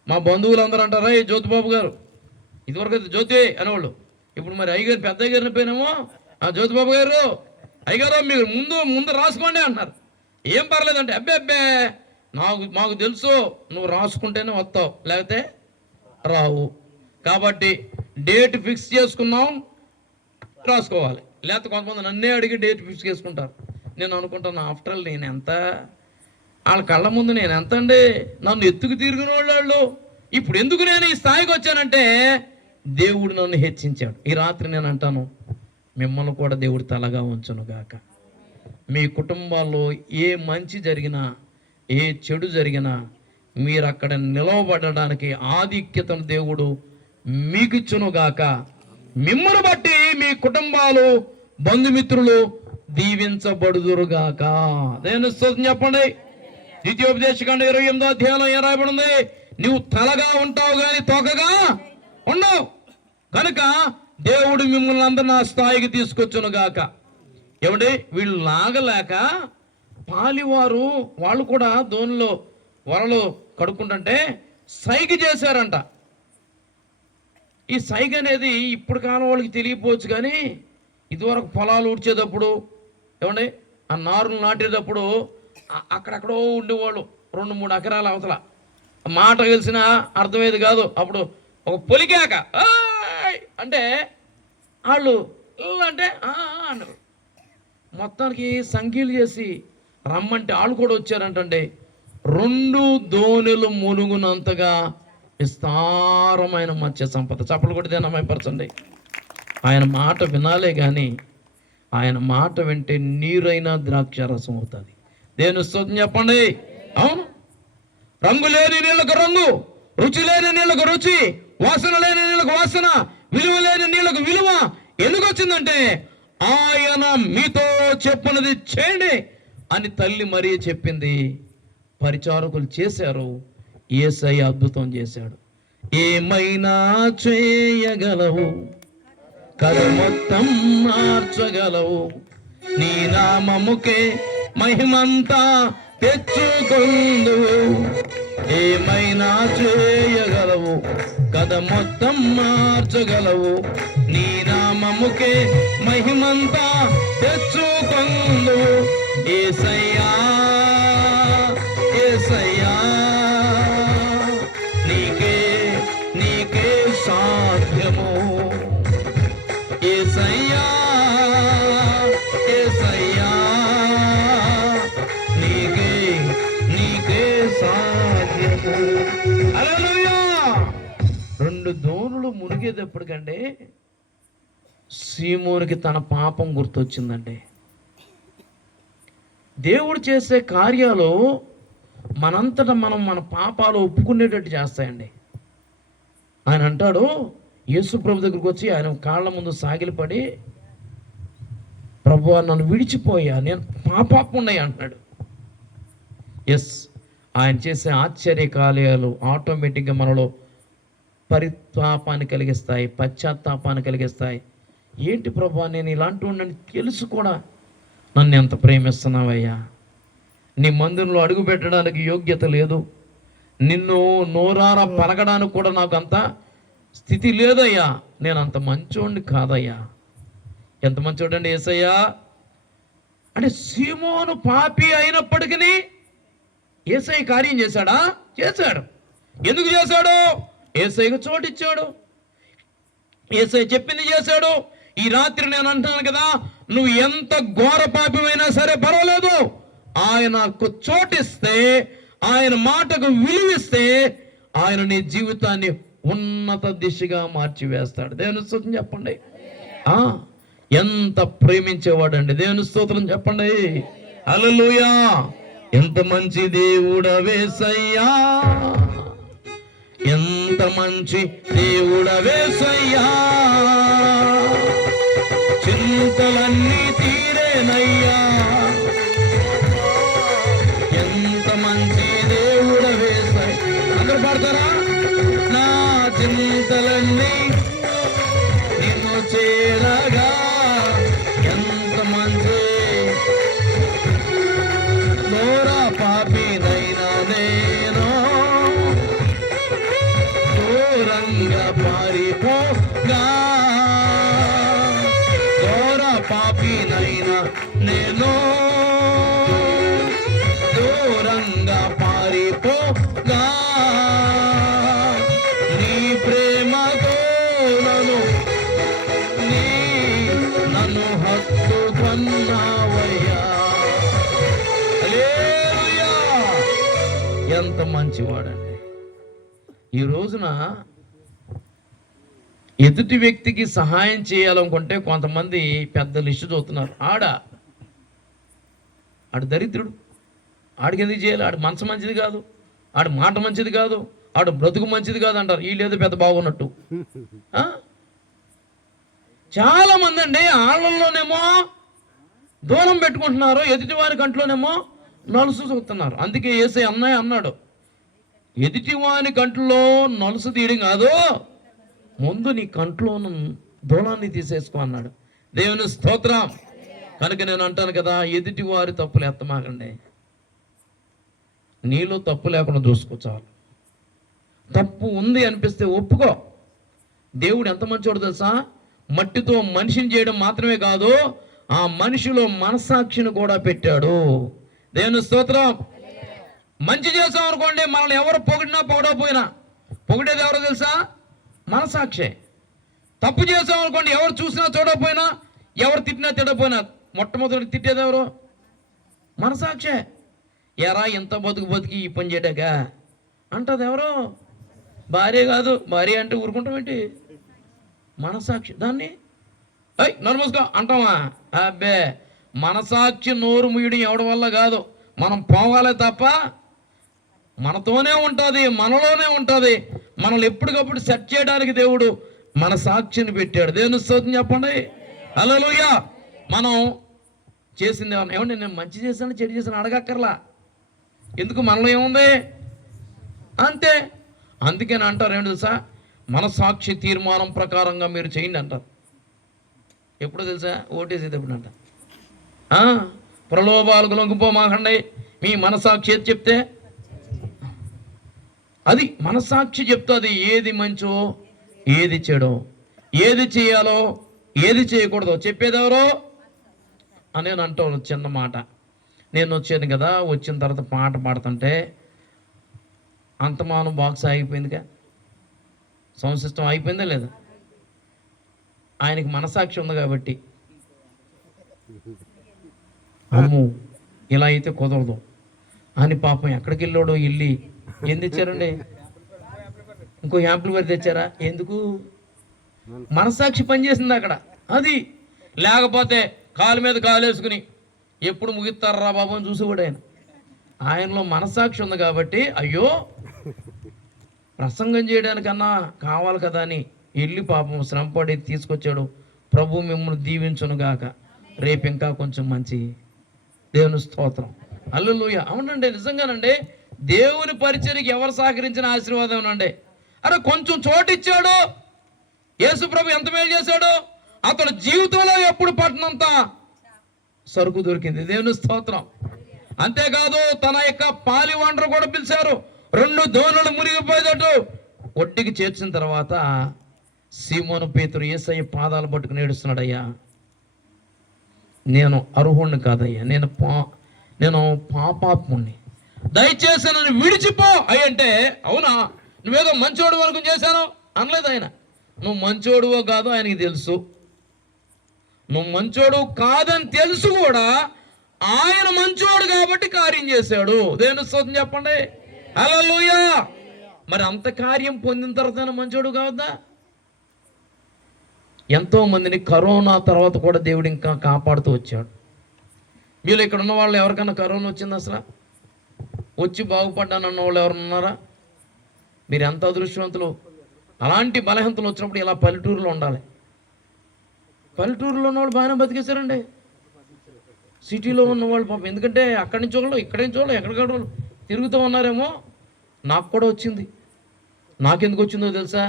మా బంధువులు అందరూ అంటారా, ఏ జ్యోతిబాబు గారు, ఇదివరకు అయితే జ్యోతి అనేవాళ్ళు, ఇప్పుడు మరి అయ్యగారు పెద్ద అయ్యగారిని పోయినామో, జ్యోతిబాబు గారు, అయ్యగారు మీరు ముందు రాసుకోండి అంటున్నారు. ఏం పర్లేదంటే, అబ్బే మాకు తెలుసు, నువ్వు రాసుకుంటేనే వస్తావు, లేకపోతే రావు. కాబట్టి డేట్ ఫిక్స్ చేసుకున్నాం, రాసుకోవాలి. లేకపోతే కొంతమంది నన్నే అడిగి డేట్ ఫిక్స్ చేసుకుంటారు. నేను అనుకుంటాను, ఆఫ్టర్ ఆల్ నేను ఎంత, వాళ్ళ కళ్ళ ముందు నేను ఎంత అండి, నన్ను ఎత్తుకు తిరిగిన వాళ్ళు. ఇప్పుడు ఎందుకు నేను ఈ స్థాయికి వచ్చానంటే దేవుడు నన్ను హెచ్చించాడు. ఈ రాత్రి నేను అంటాను, మిమ్మల్ని కూడా దేవుడు తలగా ఉంచును గాక. మీ కుటుంబాల్లో ఏ మంచి జరిగినా, ఏ చెడు జరిగినా మీరు అక్కడ నిలవబడడానికి ఆధిక్యతను దేవుడు మీకు ఇచ్చును గాక. మిమ్మల్ని బట్టి మీ కుటుంబాలు, బంధుమిత్రులు దీవించబడుదురుగాక. దేవుని స్తోత్రం చెప్పండి. ద్వితీయోపదేశకాండం 28వ అధ్యాయంలో ఏం రాయబడింది? నువ్వు తలగా ఉంటావు కానీ తోకగా ఉండవు. కనుక దేవుడు మిమ్మల్ని అందరిని ఆ స్థాయికి తీసుకొచ్చును గాక. ఏమండి, వీళ్ళు లాగలేక పాలివారు వాళ్ళు కూడా దోనిలో వరలో కడుక్కుంటుంటే సైగ చేశారంట. ఈ సైగ అనేది ఇప్పుడు కాలం వాళ్ళకి తెలియపోవచ్చు, కానీ ఇదివరకు పొలాలు ఊడ్చేటప్పుడు, ఏమండి ఆ నారులు నాటేటప్పుడు అక్కడెక్కడో ఉండేవాళ్ళు 2-3 ఎకరాల అవతల, మాట తెలిసిన అర్థమయ్యేది కాదు. అప్పుడు ఒక పొలికాక అంటే వాళ్ళు అంటే అన్నారు. మొత్తానికి సంఖ్యలు చేసి రమ్మంటే వాళ్ళు కూడా వచ్చారంటే 2 దోణులు మునుగునంతగా విస్తారమైన మత్స్య సంపద. చప్పలు కొట్టి దినమైపరచండి. ఆయన మాట వినాలే కానీ ఆయన మాట వింటే నీరైనా ద్రాక్ష రసం అవుతుంది. దేవుని స్తోత్రం చెప్పండి. అవును, రంగు లేని నీళ్ళకు రంగు, రుచి లేని నీళ్ళకు రుచి, వాసన లేని నీళ్ళకు వాసన, విలువ లేని నీళ్ళకు విలువ ఎందుకు వచ్చిందంటే ఆయన మీతో చెప్పినది చేయండి అని తల్లి మరియ చెప్పింది. పరిచారకులు చేశారు, యేసయ్య అద్భుతం చేశాడు. ఏమైనా చేయగలవు, కథ మొత్తం మార్చగలవు, నీ నామముకే మహిమంతా తెచ్చుకొందువు. ఏమైనా చేయగలవు, కథ మొత్తం మార్చగలవు, నీ నామముకే మహిమంతా తెచ్చుకొందువు. యేసయ్యా యేసయ్యా నీకే నీకే హల్లెలూయా. 2 దోణులు మునిగేటప్పటికంటే సీమోనికి తన పాపం గుర్తొచ్చిందండి. దేవుడు చేసే కార్యాలు మనంతటా మనం మన పాపాలు ఒప్పుకునేటట్టు చేస్తాయండి. ఆయన అంటాడు, యేసు ప్రభు దగ్గరికి వచ్చి ఆయన కాళ్ళ ముందు సాగిలపడి, ప్రభువా నన్ను విడిచిపోయా, నేను పాపాత్మున్నయ్య అంటున్నాడు. ఎస్, ఆయన చేసే ఆశ్చర్య కార్యాలు ఆటోమేటిక్గా మనలో పరితాపాన్ని కలిగిస్తాయి, పశ్చాత్తాపాన్ని కలిగిస్తాయి. ఏంటి ప్రభువా, నేను ఇలాంటి ఉండని తెలుసు కూడా నన్ను ఎంత ప్రేమిస్తున్నావయ్యా, నీ మందిరంలో అడుగు పెట్టడానికి యోగ్యత లేదు, నిన్ను నోరారా పలకడానికి కూడా నాకు అంత స్థితి లేదయ్యా, నేను అంత మంచోడిని కాదయ్యా. ఎంత మంచోడండి యేసయ్యా అంటే. సీమోను పాపి అయినప్పటికీ యేసయ్య కార్యం చేశాడా? చేశాడు. ఎందుకు చేశాడు? యేసయ్యకు చోటిచ్చాడు, యేసయ్య చెప్పింది చేశాడు. ఈ రాత్రి నేను అంటున్నాను కదా, నువ్వు ఎంత ఘోర పాపమైనా సరే పర్వాలేదు, ఆయనకు చోటిస్తే, ఆయన మాటకు విలువిస్తే, ఆయన నీ జీవితాన్ని ఉన్నత దిశగా మార్చివేస్తాడు. దేవుని స్తోత్రం చెప్పండి. ఎంత ప్రేమించేవాడండి. దేవుని స్తోత్రం చెప్పండి. హల్లెలూయా. ఎంత మంచి దేవుడవేసయ్యా, ఎంత మంచి దేవుడవేసయ్యా, చింతలన్నీ తీరేనయ్యా, ఎంత మంచి దేవుడవేసయ్యా. అందరూ పాడతారా? నా చింతలన్నీ నిన్ను చేరగా, ఎంత మంచి దూరా పాపినైనా నేను దూరంగా పారిపోగా, దూరా పాపినైనా నేను దూరంగా పారిపోగా, నీ ప్రేమతో నన్ను హత్తుకున్నావయ్యా. హల్లెలూయా. ఎంత మంచివాడండి. ఈ రోజున ఎదుటి వ్యక్తికి సహాయం చేయాలనుకుంటే కొంతమంది పెద్ద లిస్టు చూస్తున్నారు. ఆడు దరిద్రుడు, ఆడికి ఎందుకు చేయాలి, ఆడు మనసు మంచిది కాదు, ఆడు మాట మంచిది కాదు, ఆడు బ్రతుకు మంచిది కాదు అంటారు. వీళ్ళేదో పెద్ద బాగున్నట్టు. చాలా మంది అండి ఆళ్ళల్లోనేమో దూరం పెట్టుకుంటున్నారు, ఎదుటివారి కంట్లోనేమో నలుసు చూస్తున్నారు. అందుకే యేసయ్య అన్నాడు, ఎదుటివాని కంట్లో నలుసు తీయడం కాదు, ముందు నీ కంట్లో దూలాన్ని తీసేసుకో అన్నాడు. దేవుని స్తోత్రం. కనుక నేను అంటాను కదా, ఎదుటి వారి తప్పులు ఎత్తమాకండి, నీలో తప్పు లేకుండా చూసుకో చాలు. తప్పు ఉంది అనిపిస్తే ఒప్పుకో. దేవుడు ఎంత మంచోడు తెలుసా, మట్టితో మనిషిని చేయడం మాత్రమే కాదు, ఆ మనిషిలో మనస్సాక్షిని కూడా పెట్టాడు. దేవుని స్తోత్రం. మంచి చేసాం అనుకోండి, మనల్ని ఎవరు పొగిడినా పొగడకపోయినా, పొగిడేది ఎవరో తెలుసా? మనసాక్షే. తప్పు చేసాం అనుకోండి, ఎవరు చూసినా చూడకపోయినా, ఎవరు తిట్టినా తిట్టకపోయినా, మొట్టమొదటి తిట్టేది ఎవరు? మనసాక్షే. ఎరా ఎంత బతికి ఈ పని చేయడాక అంటది ఎవరు? భార్య కాదు. భార్య అంటే ఊరుకుంటాం ఏంటి? మనసాక్షి. దాన్ని నోరు మూసుకో అంటామా? అబ్బే, మనసాక్షి నోరు ముయ్యడం ఎవడి వల్ల కాదు, మనం పోవాలే తప్ప. మనతోనే ఉంటుంది, మనలోనే ఉంటుంది. మనల్ని ఎప్పటికప్పుడు సెట్ చేయడానికి దేవుడు మన సాక్షిని పెట్టాడు. దేవుని స్తోత్రం చెప్పండి. హల్లెలూయా. మనం చేసింది ఏమన్నా, నేను మంచి చేశాను చెడు చేశాను అడగక్కర్లా. ఎందుకు? మనలో ఏముంది అంతే. అందుకని అంటారు ఏంటి తెలుసా, మనసాక్షి తీర్మానం ప్రకారంగా మీరు చేయండి అంటారు. ఎప్పుడు తెలుసా? ఓటేసేది ఎప్పుడు అంట. ప్రలోభాలకు లొంగిపోమాకండి, మీ మనసాక్షి ఏది చెప్తే అది. మనసాక్షి చెప్తుంది ఏది మంచో ఏది చెడో, ఏది చేయాలో ఏది చేయకూడదో చెప్పేదెవరో అని నేను అంటాను. చిన్న మాట, నేను వచ్చాను కదా, వచ్చిన తర్వాత పాట పాడుతుంటే అంతమానం బాక్స్ ఆగిపోయిందిగా, సౌండ్ సిస్టమ్ అయిపోయిందా లేదా? ఆయనకి మనసాక్షి ఉంది కాబట్టి, అమ్మో ఇలా అయితే కుదరదు అని పాపం ఎక్కడికి వెళ్ళాడో వెళ్ళి ఏం తెచ్చారండి? ఇంకో యాంప్లిఫైర్ తెచ్చారా? ఎందుకు? మనసాక్షి పనిచేసింది అక్కడ. అది లేకపోతే కాలు మీద కాలు వేసుకుని ఎప్పుడు ముగిస్తారా బాబు అని చూసేవాడు ఆయన. ఆయనలో మనసాక్షి ఉంది కాబట్టి అయ్యో ప్రసంగం చేయడానికన్నా కావాలి కదా అని వెళ్ళి పాపం శ్రమపడి తీసుకొచ్చాడు. ప్రభు మిమ్మల్ని దీవించునుగాక, రేపు ఇంకా కొంచెం మంచి. దేవుని స్తోత్రం, హల్లెలూయా. అవునండి, నిజంగానండి. దేవుని పరిచర్యకి ఎవరు సహకరించిన ఆశీర్వాదం అండి. అరే కొంచెం చోటు ఇచ్చాడు. యేసు ప్రభు ఎంత మేలు చేశాడు. అతడు జీవితంలో ఎప్పుడు పట్టినంత సరుకు దొరికింది. దేవుని స్తోత్రం. అంతేకాదు తన యొక్క పాలి వండరు కూడా పిలిచారు. 2 దోణులు మునిగిపోయేటట్టు ఒడ్డుకి చేర్చిన తర్వాత సీమోను పేతురు యేసయ్య పాదాలు పట్టుకుని ఏడుస్తున్నాడయ్యా, నేను అర్హుణ్ణి కాదయ్యా, నేను పాపాత్ముణ్ణి, దయచేసి నన్ను విడిచిపో అయ్యంటే, అవునా నువ్వేదో మంచోడు వరకు చేశాను అనలేదు ఆయన. నువ్వు మంచోడువో కాదో ఆయనకి తెలుసు. నువ్వు మంచోడు కాదని తెలుసు కూడా ఆయన మంచోడు కాబట్టి కార్యం చేశాడు. దేవుని స్తోత్రం చెప్పండి, హల్లెలూయా. మరి అంత కార్యం పొందిన తర్వాత మంచోడు కావద్దా? ఎంతో మందిని కరోనా తర్వాత కూడా దేవుడు ఇంకా కాపాడుతూ వచ్చాడు. మీరు ఇక్కడ ఉన్న వాళ్ళు ఎవరికైనా కరోనా వచ్చింది? అసలు వచ్చి బాగుపడ్డానన్న వాళ్ళు ఎవరు ఉన్నారా? మీరు ఎంత అదృష్టవంతులు. అలాంటి బలహీనతలు వచ్చినప్పుడు ఇలా పల్లెటూరులో ఉండాలి. పల్లెటూరులో ఉన్నవాళ్ళు బాగానే బతికేశారండి. సిటీలో ఉన్నవాళ్ళు పాపం, ఎందుకంటే అక్కడి నుంచి వాళ్ళు ఇక్కడి నుంచి వాళ్ళు ఎక్కడికక్కడ వాళ్ళు తిరుగుతూ ఉన్నారేమో. నాకు కూడా వచ్చింది. నాకెందుకు వచ్చిందో తెలుసా?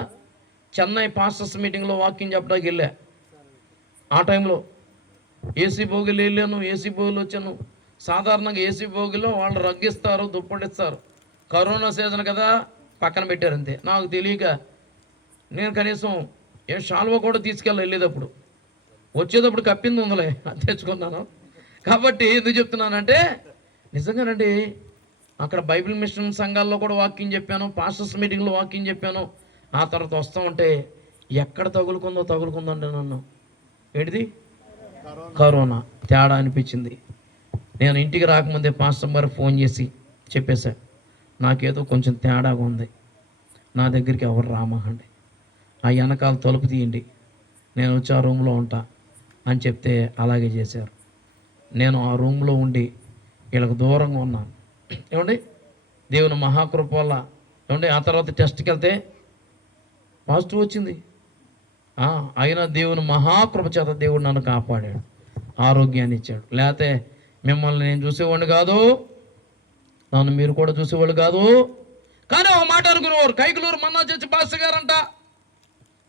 చెన్నై పాస్టర్స్ మీటింగ్లో వాకింగ్ చెప్పడానికి వెళ్ళా. ఆ టైంలో ఏసీ భోగిలో వెళ్ళాను, ఏసీ భోగిలో వచ్చాను. సాధారణంగా ఏసీ భోగిలో వాళ్ళు రగ్గిస్తారు, దుప్పటిస్తారు. కరోనా సీజన్ కదా పక్కన పెట్టారు అంతే. నాకు తెలియక నేను కనీసం షాల్వా కూడా వెళ్ళేటప్పుడు వచ్చేటప్పుడు కప్పింది ఉందలే తెచ్చుకున్నాను. కాబట్టి ఎందుకు చెప్తున్నానంటే నిజంగానండి, అక్కడ బైబిల్ మిషన్ సంఘాల్లో కూడా వాకింగ్ చెప్పాను, పాస్టర్స్ మీటింగ్లో వాకింగ్ చెప్పాను. ఆ తర్వాత వస్తూ ఉంటే ఎక్కడ తగులుకుందండి నన్ను. ఏంటిది? కరోనా. తేడా అనిపించింది. నేను ఇంటికి రాకముందే పాస్టర్ గారు ఫోన్ చేసి చెప్పేశాడు, నాకేదో కొంచెం తేడాగా ఉంది, నా దగ్గరికి ఎవరు రామాకండి, ఆ వెనకాల తలుపు తీయండి, నేను వచ్చి ఆ రూమ్లో ఉంటా అని చెప్తే అలాగే చేశారు. నేను ఆ రూమ్లో ఉండి వీళ్ళకి దూరంగా ఉన్నాను. ఏమండి, దేవుని మహాకృప వల్ల ఏమండి ఆ తర్వాత టెస్ట్కి వెళ్తే పాజిటివ్ వచ్చింది. అయినా దేవుని మహాకృప చేత దేవుడు నన్ను కాపాడాడు, ఆరోగ్యాన్ని ఇచ్చాడు. లేకపోతే మిమ్మల్ని నేను చూసేవాడిని కాదు, నన్ను మీరు కూడా చూసేవాళ్ళు కాదు. కానీ ఒక మాట అనుకునేవారు, కైకలూరు మన్నా చర్చి పాస్టర్ గారంట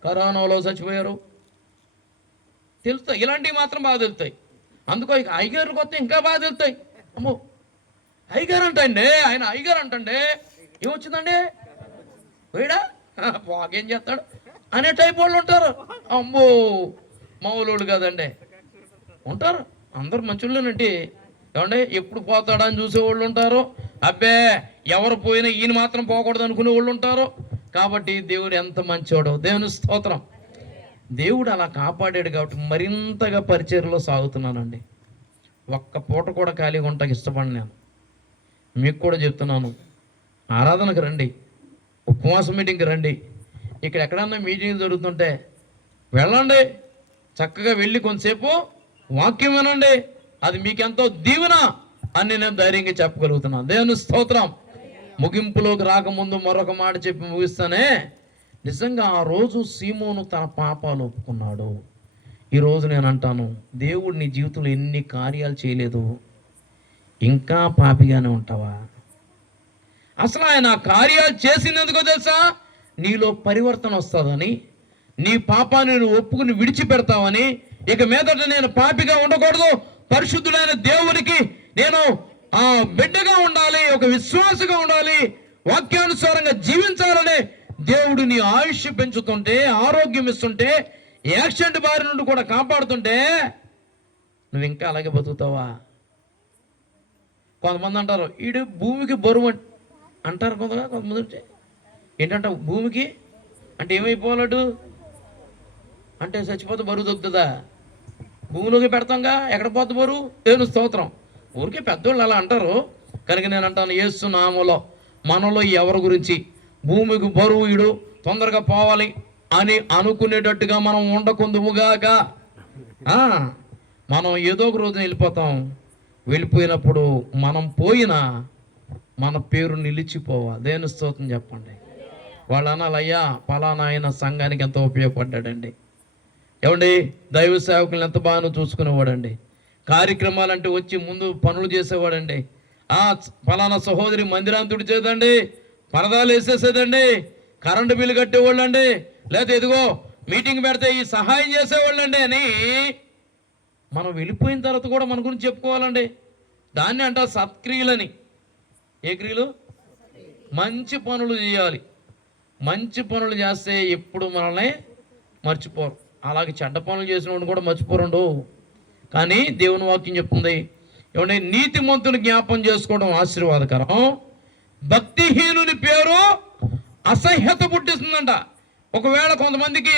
కరోనాలో చచ్చిపోయారు. తెలుస్తాయి, ఇలాంటివి మాత్రం బాగా తెలుస్తాయి. అందుకో ఇక అయ్యగారు కొత్త ఇంకా బాగా తెలుస్తాయి. అమ్మో అయ్యగారు అంటండి, ఆయన అయ్యగారు అంటండి, ఏమొచ్చిందండి వీడా బాగేం చేస్తాడు అనే టైప్ వాళ్ళు ఉంటారు. అమ్మో మామూలు కాదండి, ఉంటారు. అందరు మంచోళ్ళేనండి. ఏమంటే ఎప్పుడు పోతాడా అని చూసేవాళ్ళు ఉంటారు. అబ్బే ఎవరు పోయినా ఈయన మాత్రం పోకూడదు అనుకునే వాళ్ళు ఉంటారు. కాబట్టి దేవుడు ఎంత మంచివాడో. దేవుని స్తోత్రం. దేవుడు అలా కాపాడాడు కాబట్టి మరింతగా పరిచర్యలో సాగుతున్నానండి. ఒక్క పూట కూడా ఖాళీగా ఉంటాకి ఇష్టపడి నేను మీకు కూడా చెప్తున్నాను, ఆరాధనకు రండి, ఉపవాస మీటింగ్కి రండి. ఇక్కడ ఎక్కడన్నా మీటింగ్ జరుగుతుంటే వెళ్ళండి, చక్కగా వెళ్ళి కొంతసేపు వాక్యం వినండి, అది మీకెంతో దీవెన అని నేను ధైర్యంగా చెప్పగలుగుతున్నాను. దేవుని స్తోత్రం. ముగింపులోకి రాకముందు మరొక మాట చెప్పి ముగిస్తానే, నిజంగా ఆ రోజు సీమోను తన పాపాలు ఒప్పుకున్నాడు. ఈరోజు నేను అంటాను, దేవుడు నీ జీవితంలో ఎన్ని కార్యాలు చేయలేదు, ఇంకా పాపిగానే ఉంటావా? అసలు ఆయన కార్యాలు చేసినందుకో తెలుసా, నీలో పరివర్తన వస్తుందని, నీ పాపాన్ని నువ్వు ఒప్పుకుని విడిచిపెడతావని, ఇక మీదట నేను పాపిగా ఉండకూడదు, పరిశుద్ధుడైన దేవునికి నేను బిడ్డగా ఉండాలి, ఒక విశ్వాసగా ఉండాలి, వాక్యానుసారంగా జీవించాలని దేవుడు నీ ఆయుష్ పెంచుతుంటే, ఆరోగ్యం ఇస్తుంటే, యాక్సిడెంట్ బారి నుండి కూడా కాపాడుతుంటే నువ్వు ఇంకా అలాగే బతుకుతావా? కొంతమంది అంటారు ఈడు భూమికి బరువు అంటారు, కొంతమంది ఏంటంట భూమికి అంటే ఏమైపోవాలడు అంటే చచ్చిపోతే బరువు దొక్కుతుందా? భూమిలోకి పెడతాంగా, ఎక్కడ పోతే బరువు? దేవుని స్తోత్రం. ఊరికే పెద్దోళ్ళు అలా అంటారు. కనుక నేను అంటాను, యేసు నామములో మనలో ఎవరి గురించి భూమికి బరువుయుడు తొందరగా పోవాలి అని అనుకునేటట్టుగా మనం ఉండకుందుముగాక. మనం ఏదో ఒక రోజున వెళ్ళిపోతాం. వెళ్ళిపోయినప్పుడు మనం పోయినా మన పేరు నిలిచిపోవాలి. దేని స్తోత్రం చెప్పండి. వాళ్ళు అనాలి, అయ్యా పలానా ఆయన సంఘానికి ఎంతో ఉపయోగపడ్డాడండి, ఏమండి దైవ సేవకులను ఎంత బాగా చూసుకునేవాడండి, కార్యక్రమాలంటే వచ్చి ముందు పనులు చేసేవాడండి, పలానా సహోదరి మందిరాన్ని తుడిచేదండి, పరదాలు వేసేసేదండి, కరెంటు బిల్లు కట్టేవాళ్ళు అండి, లేకపోతే ఎదుగో మీటింగ్ పెడితే ఈ సహాయం చేసేవాళ్ళు అండి అని మనం వెళ్ళిపోయిన తర్వాత కూడా మన గురించి చెప్పుకోవాలండి. దాన్ని అంటారు సత్క్రియలని. ఏ క్రియలు? మంచి పనులు చేయాలి. మంచి పనులు చేస్తే ఎప్పుడు మనల్ని మర్చిపోరు. అలాగే చెడ్డ పనులు చేసిన వాడిని కూడా మర్చిపోరండు. కానీ దేవుని వాక్యం చెప్తుంది, ఏమంటే నీతిమంతుని జ్ఞాపం చేసుకోవడం ఆశీర్వాదకరం, భక్తిహీనుని పేరు అసహ్యత పుట్టిస్తుందంట. ఒకవేళ కొంతమందికి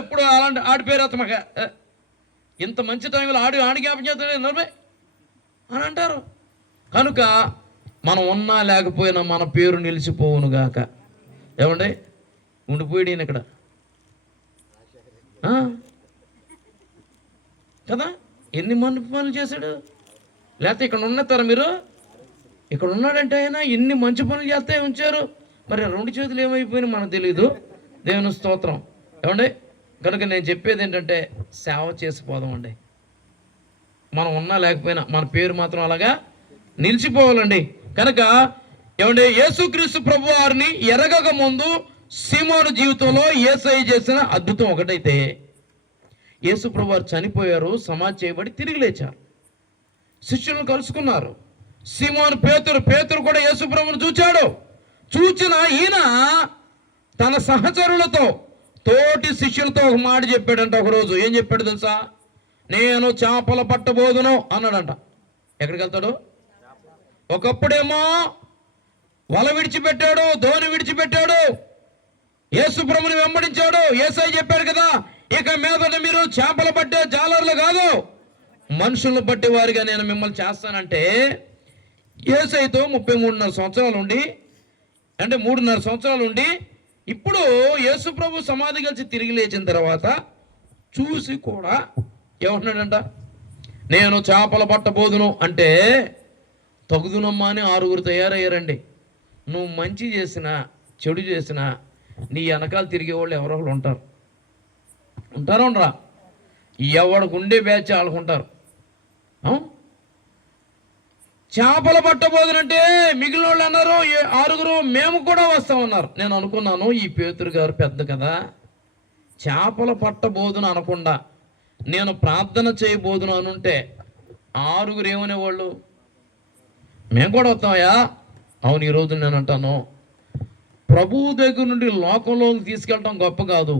ఎప్పుడు అలాంటి ఆడి పేరు అతమక ఇంత మంచి టైంలో ఆడి జ్ఞాపం చేస్తాడే నలభై అని అంటారు. కనుక మనం ఉన్నా లేకపోయినా మన పేరు నిలిచిపోవును గాక. ఏమండి ఉండిపోయాడు ఈయన ఇక్కడ కదా, ఎన్ని మంచి పనులు చేశాడు. లేకపోతే ఇక్కడ ఉన్నతారా మీరు? ఇక్కడ ఉన్నాడంటే ఆయన ఎన్ని మంచి పనులు చేస్తే ఉంచారు. మరి రెండు చేతులు ఏమైపోయినాయి మనకు తెలీదు. దేవుని స్తోత్రం. ఏమండి కనుక నేను చెప్పేది ఏంటంటే సేవ చేసిపోదామండి. మనం ఉన్నా లేకపోయినా మన పేరు మాత్రం అలాగా నిలిచిపోవాలండి. కనుక ఏమంటే యేసుక్రీస్తు ప్రభు వారిని ఎరగక ముందు సీమోను జీవితంలో యేసయ్య చేసిన అద్భుతం ఒకటైతే, యేసు ప్రభు వారు చనిపోయారు, సమాధి చేయబడి తిరిగి లేచారు, శిష్యులను కలుసుకున్నారు. సీమోను పేతురు కూడా యేసు ప్రభువును చూచాడు. చూచిన ఈయన తన సహచరులతో తోటి శిష్యులతో ఒక మాట చెప్పాడంట. ఒకరోజు ఏం చెప్పాడు తెలుసా? నేను చేపలు పట్టబోదును అన్నాడంట. ఎక్కడికి వెళ్తాడు? ఒకప్పుడేమో వల విడిచిపెట్టాడు, ధోని విడిచిపెట్టాడు, యేసు ప్రభుని వెంబడించాడు. యేసయ్య చెప్పాడు కదా, ఇక మీదట మీరు చేపలు పట్టే జాలర్లు కాదు, మనుషులను పట్టేవారిగా నేను మిమ్మల్ని చేస్తానంటే యేసయ్యతో 33.5 సంవత్సరాలు ఉండి, అంటే 3.5 సంవత్సరాలు ఉండి, ఇప్పుడు యేసు ప్రభు సమాధి కలిసి తిరిగి లేచిన తర్వాత చూసి కూడా ఏమంటున్నాడంట, నేను చేపలు పట్టబోదును అంటే తగుదునమ్మా అని 6 తయారయ్యారండి. నువ్వు మంచి చేసినా చెడు చేసినా నీ వెనకాల తిరిగే వాళ్ళు ఎవరో ఒకరు ఉంటారు ఉండరా? ఎవడికి ఉండే బ్యాచ్ వాళ్ళకుంటారు. చేపలు పట్టబోదునంటే మిగిలిన వాళ్ళు అన్నారు 6 మేము కూడా వస్తామన్నారు. నేను అనుకున్నాను ఈ పేతురు గారు పెద్ద కదా, చేపలు పట్టబోదును అనకుండా నేను ప్రార్థన చేయబోదును అనుంటే 6 ఏమనేవాళ్ళు? మేము కూడా వస్తామయ్యా. అవును, ఈరోజు నేను అంటాను, ప్రభువు దగ్గర నుండి లోకంలోకి తీసుకెళ్ళటం గొప్ప కాదు,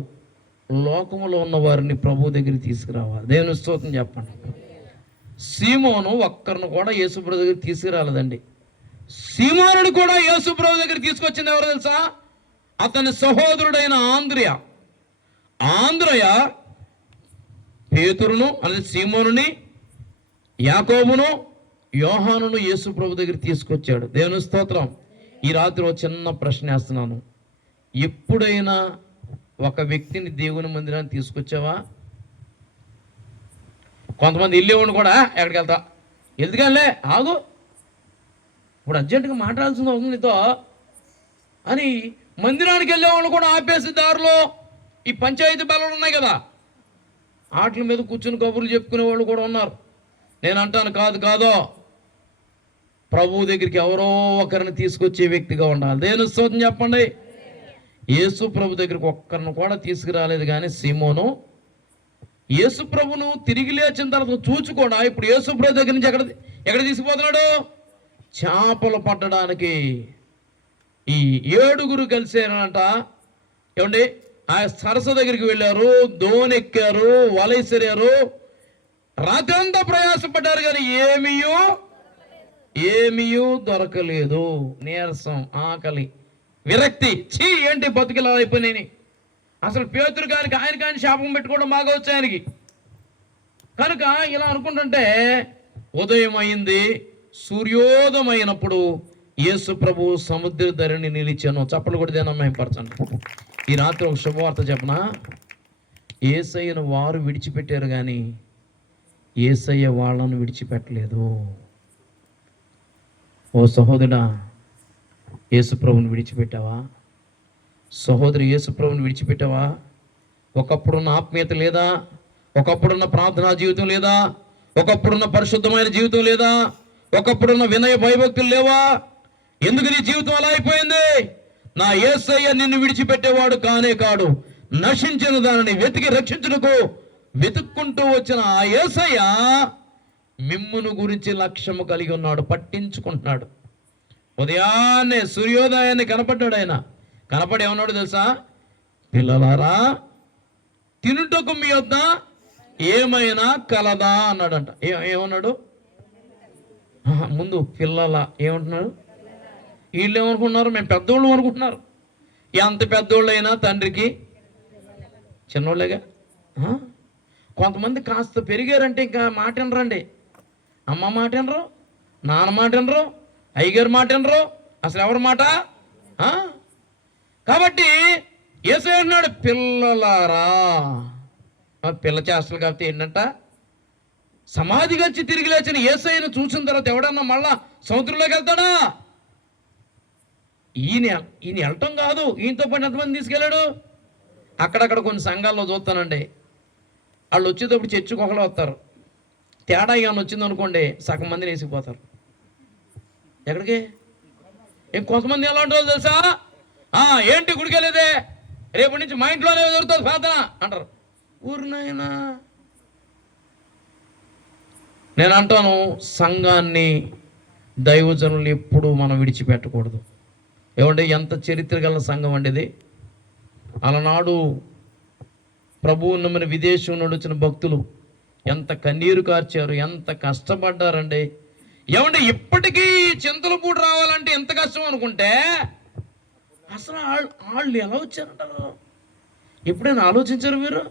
లోకంలో ఉన్న వారిని ప్రభు దగ్గరికి తీసుకురావాలి. దేవుని స్తోత్రం చెప్పండి. సీమోను ఒక్కరిని కూడా యేసుప్రభు దగ్గర తీసుకురాలేదండి. సీమోనుని కూడా యేసుప్రభు దగ్గర తీసుకొచ్చింది ఎవరు తెలుసా? అతని సహోదరుడైన ఆంద్రయ పేతురును అనేది సీమోనుని, యాకోబును, యోహానును యేసుప్రభు దగ్గర తీసుకొచ్చాడు. దేవుని స్తోత్రం. ఈ రాత్రి ఒక చిన్న ప్రశ్న వేస్తున్నాను, ఎప్పుడైనా ఒక వ్యక్తిని దేవుని మందిరాన్ని తీసుకొచ్చావా? కొంతమంది వెళ్ళేవాడిని కూడా ఎక్కడికి వెళ్తా, ఎందుకనిలే ఆగు, ఇప్పుడు అర్జెంటుగా మాట్లాడాల్సింది అవుతుంది నీతో అని మందిరానికి వెళ్ళేవాళ్ళు కూడా ఆపేసి దారిలో ఈ పంచాయతీ బలాలు ఉన్నాయి కదా, వాటి మీద కూర్చుని కబుర్లు చెప్పుకునే వాళ్ళు కూడా ఉన్నారు. నేను అంటాను కాదో, ప్రభువు దగ్గరికి ఎవరో ఒకరిని తీసుకొచ్చే వ్యక్తిగా ఉండాలి. దేవుని స్తోత్రం చెప్పండి. యేసు ప్రభు దగ్గరికి ఒక్కరిని కూడా తీసుకురాలేదు. కానీ సీమోను యేసు ప్రభును తిరిగి లేచిన తర్వాత చూచుకోడా ఇప్పుడు యేసు ప్రభు దగ్గర నుంచి ఎక్కడ తీసుకుపోతున్నాడు? చేపలు పట్టడానికి. ఈ 7 కలిసేనంట. ఏమండి ఆ సరస్సు దగ్గరికి వెళ్ళారు, దోణి ఎక్కారు, వలసెరారు, రాత్రి అంతా ప్రయాసపడ్డారు, కానీ ఏమీయూ దొరకలేదు. నీరసం, ఆకలి, విరక్తి, ఏంటి బతుకులా అయిపోయినాయి. అసలు పేతురు గారికి ఆయన శాపం పెట్టుకోవడం బాగా వచ్చు ఆయనకి. కనుక ఇలా అనుకుంటుంటే ఉదయం అయింది, సూర్యోదయం అయినప్పుడు యేసు ప్రభు సముద్ర ధరణి నిలిచాను. చప్పలు కూడా దేనమ్మపరచండి. ఈ రాత్రి ఒక శుభవార్త చెప్పనా? యేసయ్యను వారు విడిచిపెట్టారు కానీ యేసయ్య వాళ్ళను విడిచిపెట్టలేదు. ఓ సహోదరుడా, యేసు ప్రభుని విడిచిపెట్టావా? సహోదరి, యేసు ప్రభుని విడిచిపెట్టావా? ఒకప్పుడున్న ఆత్మీయత లేదా? ఒకప్పుడున్న ప్రార్థనా జీవితం లేదా? ఒకప్పుడున్న పరిశుద్ధమైన జీవితం లేదా? ఒకప్పుడున్న వినయ భయభక్తులు లేవా? ఎందుకు నీ జీవితం అలా అయిపోయింది? నా యేసయ్య నిన్ను విడిచిపెట్టేవాడు కానే కాడు. నశించిన దానిని వెతికి రక్షించుటకు వెతుక్కుంటూ వచ్చిన ఆ యేసయ్య మిమ్మును గురించి లక్ష్యము కలిగి ఉన్నాడు, పట్టించుకుంటున్నాడు. ఉదయాన్నే సూర్యోదయాన్ని కనపడ్డాడు. ఆయన కనపడి ఏమన్నాడు తెలుసా? పిల్లలారా, తినుటకు మీ వద్ద ఏమైనా కలదా అన్నాడంట. ఏమన్నాడు? ముందు పిల్లల ఏమంటున్నాడు? వీళ్ళు ఏమనుకుంటున్నారు? మేము పెద్దోళ్ళు అనుకుంటున్నారు. ఎంత పెద్దోళ్ళు అయినా తండ్రికి చిన్నోళ్ళేగా. కొంతమంది కాస్త పెరిగారంటే ఇంకా మాట వినరండి. అమ్మ మాట వినరు, నాన్న మాట వినరు, అయ్యగారి మాట వినరు, అసలు ఎవరి మాట. కాబట్టి యేసయ్య అన్నాడు, పిల్లలారా. పిల్ల చేష్టలు కాబట్టి ఏంటంట, సమాధి గచ్చి తిరిగి లేచిన యేసయ్యను చూసిన తర్వాత ఎవడన్నా మళ్ళా సముద్రంలోకి వెళ్తాడా? ఈయన వెళ్ళటం కాదు, ఈయనతో పాటు ఎంతమంది తీసుకెళ్ళాడు? అక్కడక్కడ కొన్ని సంఘాల్లో చూస్తానండి, వాళ్ళు వచ్చేటప్పుడు చర్చికి ఒకళ్ళు వస్తారు. తేడా ఏమైనా వచ్చింది అనుకోండి, సగం మందిని వేసిపోతారు. ఎక్కడికి? కొంతమంది ఎలా ఉంటారో తెలుసా? ఏంటి గుడికి వెళ్ళేదే, రేపటి నుంచి మా ఇంట్లోనే దొరుకుతుంది ప్రార్థన అంటారు. ఊరినైనా నేను అంటాను, సంఘాన్ని దైవజనులు ఎప్పుడూ మనం విడిచిపెట్టకూడదు. ఏమంటే ఎంత చరిత్ర గల సంఘం అండి ఇది. అలనాడు ప్రభువు నమ్మిన విదేశం నుండి వచ్చిన భక్తులు ఎంత కన్నీరు కార్చారు, ఎంత కష్టపడ్డారండి. ఏమంటే ఇప్పటికీ చింతలపూడి రావాలంటే ఎంత కష్టం అనుకుంటే అసలు వాళ్ళు ఎలా వచ్చారంటారు? ఎప్పుడైనా ఆలోచించారు మీరు?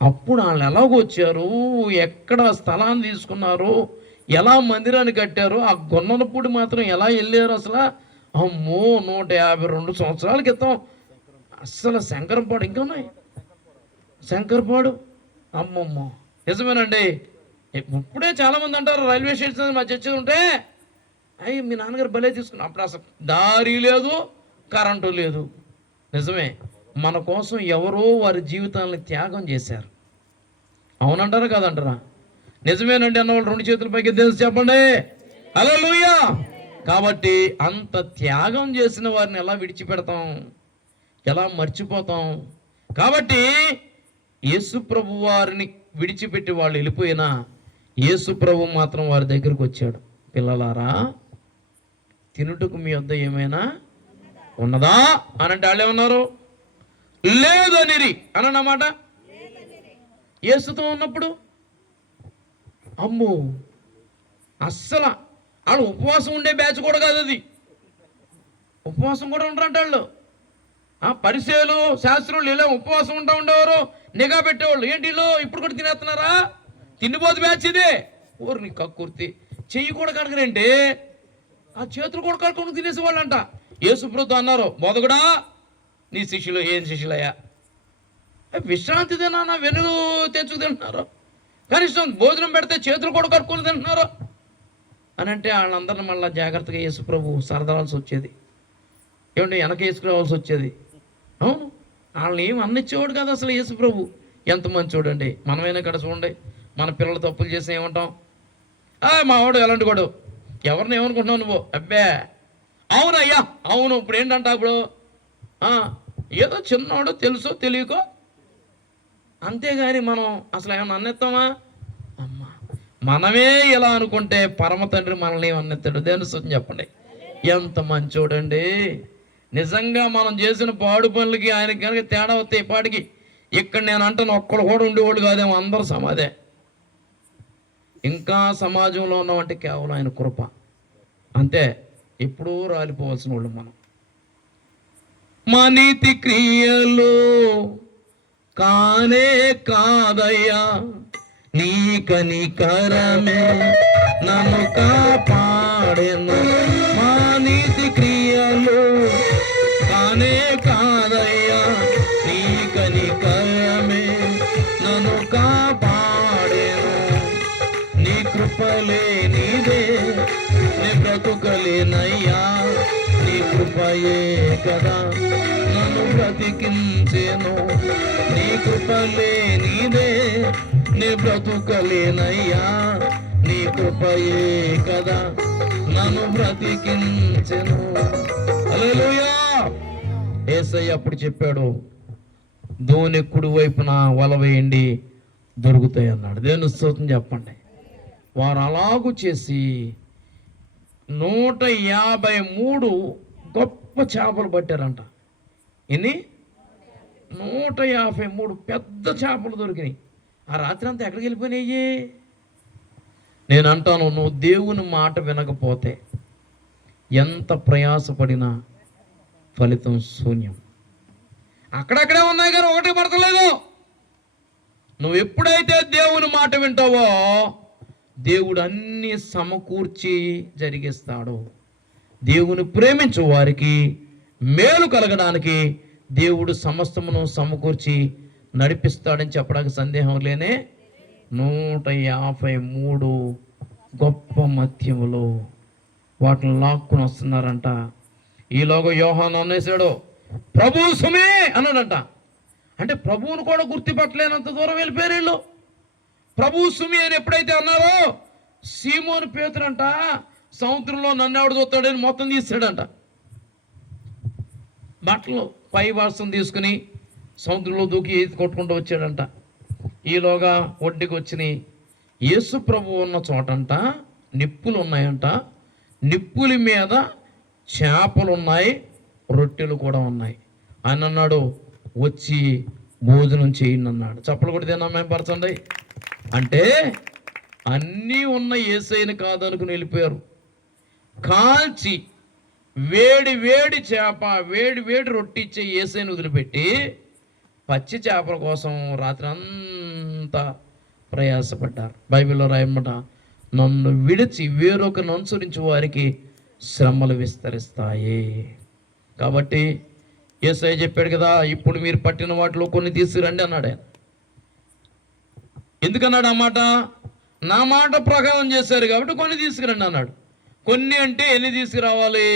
అప్పుడు వాళ్ళు ఎలాగొచ్చారు, ఎక్కడ స్థలాన్ని తీసుకున్నారు, ఎలా మందిరాన్ని కట్టారు, ఆ గొన్నలపూడి మాత్రం ఎలా వెళ్ళారు అసలు? అమ్మో, 152 సంవత్సరాల క్రితం అస్సలు శంకరపాడు ఇంకా ఉన్నాయి. శంకరపాడు అమ్మమ్మ, నిజమేనండి. ఇప్పుడే చాలామంది అంటారు రైల్వే స్టేషన్ మా చర్చ ఉంటే, అయ్యి మీ నాన్నగారు భలే తీసుకున్నాం. అప్పుడు అసలు దారి లేదు, కరెంటు లేదు. నిజమే, మన కోసం ఎవరో వారి జీవితాలను త్యాగం చేశారు. అవునంటారా కాదంటారా? నిజమేనండి అన్నవాళ్ళు 2 చేతుల పైకి తెలిసి చెప్పండి హల్లెలూయా. కాబట్టి అంత త్యాగం చేసిన వారిని ఎలా విడిచిపెడతాం, ఎలా మర్చిపోతాం? కాబట్టి యేసు ప్రభు వారిని విడిచిపెట్టి వాళ్ళు వెళ్ళిపోయినా యేసు ప్రభు మాత్రం వారి దగ్గరకు వచ్చాడు. పిల్లలారా, తినుటకు మీ వద్ద ఏమైనా ఉన్నదా అని అంటే వాళ్ళు ఏమన్నారు? లేదనిరి అన్నమాట. యేసుతో ఉన్నప్పుడు అమ్మో, అస్సలు వాళ్ళు ఉపవాసం ఉండే బ్యాచ్ కూడా కాదు అది. ఉపవాసం కూడా ఉంటారంట వాళ్ళు. పరిసయ్యులు శాస్త్రులు ఇలా ఉపవాసం ఉండేవారు, నిఘా పెట్టేవాళ్ళు. ఏంటి వీళ్ళు ఇప్పుడు కూడా తినేస్తున్నారా? తిండిపోతు బ్యాచ్ ఇదే. ఊరిని కక్కుర్తి, చెయ్యి కూడా కడగరేంటి, ఆ చేతులు కూడా కడుక్కొని తినేసేవాళ్ళు అంట. యేసుప్రభు అన్నారు, మొదగుడా నీ శిష్యులు ఏం శిష్యులయ్యా, విశ్రాంతి తిన్నా వెనుగు తెచ్చుకు తింటున్నారు, కనీసం భోజనం పెడితే చేతులు కూడా కడుక్కొని తింటున్నారు అని అంటే వాళ్ళందరిని మళ్ళీ జాగ్రత్తగా యేసుప్రభు సరదాల్సి వచ్చేది. ఏమంటే వెనక వేసుకురావాల్సి వచ్చేది. అవును, వాళ్ళని ఏమి అన్నిచ్చేవాడు కాదు అసలు యేసుప్రభు. ఎంత మంచి చూడండి. మనమైనా ఇక్కడ చూడండి, మన పిల్లలు తప్పులు చేసి ఏమంటాం? మా వాడు ఎలాంటి వాడు, ఎవరిని ఏమనుకుంటున్నావు నువ్వు? అబ్బే అవునయ్యా అవును. ఇప్పుడు ఏంటంట, ఇప్పుడు ఏదో చిన్నవాడు తెలుసో తెలియకో, అంతేగాని మనం అసలు ఏమన్నా అన్నెత్తామా? అమ్మ, మనమే ఇలా అనుకుంటే పరమ తండ్రి మనల్ని ఏమన్నెత్తాడు? దేని సొంతం చెప్పండి. ఎంత మంచోడండి. నిజంగా మనం చేసిన పాడు పనులకి ఆయనకి కనుక తేడా వస్తే ఇప్పటికి ఇక్కడ నేను అంటాను ఒక్కడు కూడా ఉండేవాళ్ళు కాదేమో, అందరూ సమాధే. ఇంకా సమాజంలో ఉన్నామంటే కేవలం ఆయన కృప అంతే. ఎప్పుడూ రాలిపోవాల్సిన వాళ్ళు మనం. మా నీతి క్రియలు కానే కాదయ్యా, నీ కనికరమే నన్ను కాపాడెను. నీతి క్రియలు కానే కాదయ్యా, నీ కనికరమే నన్ను కాపాడేను. నీ కృపలే నీదే, నీ బ్రతుకలేనయ్యా, నీ కృపయే కదా నన్ను బ్రతికించెను. నీ కృపలే నీదే, నీ బ్రతుకలేనయ్యా, నీ కృపయే కదా నన్ను బ్రతికించెను. హల్లెలూయా. యేసయ్య అప్పుడు చెప్పాడు, దోణి కుడి వైపున వల వేయండి దొరుకుతాయి అన్నాడు. దేవుని స్తోత్రం చెప్పండి. వారు అలాగూ చేసి 153 గొప్ప చేపలు పట్టారంట. ఎన్ని? 153 పెద్ద చేపలు దొరికినాయి. ఆ రాత్రి అంతా ఎక్కడికి వెళ్ళిపోయినాయి? నేను అంటాను, నువ్వు దేవుని మాట వినకపోతే ఎంత ప్రయాసపడినా ఫలితం శూన్యం. అక్కడక్కడే ఉన్నాయి కానీ ఒకటి పడతలేదు. నువ్వు ఎప్పుడైతే దేవుని మాట వింటావో దేవుడు అన్నీ సమకూర్చి జరిగిస్తాడు. దేవుని ప్రేమించు వారికి మేలు కలగడానికి దేవుడు సమస్తమును సమకూర్చి నడిపిస్తాడని చెప్పడానికి సందేహం లేనే. 153 గొప్ప మత్యములు వాటిని లాక్కుని వస్తున్నారంట. ఈలోగా యోహాను అనేసాడు, ప్రభు సుమే అన్నాడంట. అంటే ప్రభువును కూడా గుర్తుపట్టలేనంత దూరం వెళ్ళిపోయారు వీళ్ళు. ప్రభు సుమి అని ఎప్పుడైతే అన్నారో, సీమోను పేతురంట సముద్రంలో నన్ను ఎవడు చూస్తాడని మొత్తం తీసాడంట. బట్టలు పై వాసం తీసుకుని సముద్రంలో దూకి ఈత కొట్టుకుంటూ వచ్చాడంట. ఈలోగా ఒడ్డుకి వచ్చినాయి. యేసు ప్రభు ఉన్న చోటంట నిప్పులు ఉన్నాయంట. నిప్పుల మీద చేపలు ఉన్నాయి, రొట్టెలు కూడా ఉన్నాయి. ఆయన అన్నాడు, వచ్చి భోజనం చేయండి అన్నాడు. చప్పలు కూడా తిన్నా మేము పరచండి అంటే అన్నీ ఉన్న యేసయ్యని కాదనుకుని వెళ్ళిపోయారు. కాల్చి వేడి వేడి చేప, వేడి వేడి రొట్టి ఇచ్చే యేసయ్యని వదిలిపెట్టి పచ్చి చేపల కోసం రాత్రి అంతా ప్రయాసపడ్డారు. బైబిల్లో రాయమాట, నన్ను విడిచి వేరొకరిని అనుసరించి వారికి శ్రమలు విస్తరిస్తాయి. కాబట్టి యేసయ్య చెప్పాడు కదా, ఇప్పుడు మీరు పట్టిన వాటిలో కొన్ని తీసుకురండి అన్నాడు. ఆయన ఎందుకన్నాడు ఆ మాట? నా మాట ప్రకారం చేశారు కాబట్టి కొన్ని తీసుకురండి అన్నాడు. కొన్ని అంటే ఎన్ని తీసుకురావాలి?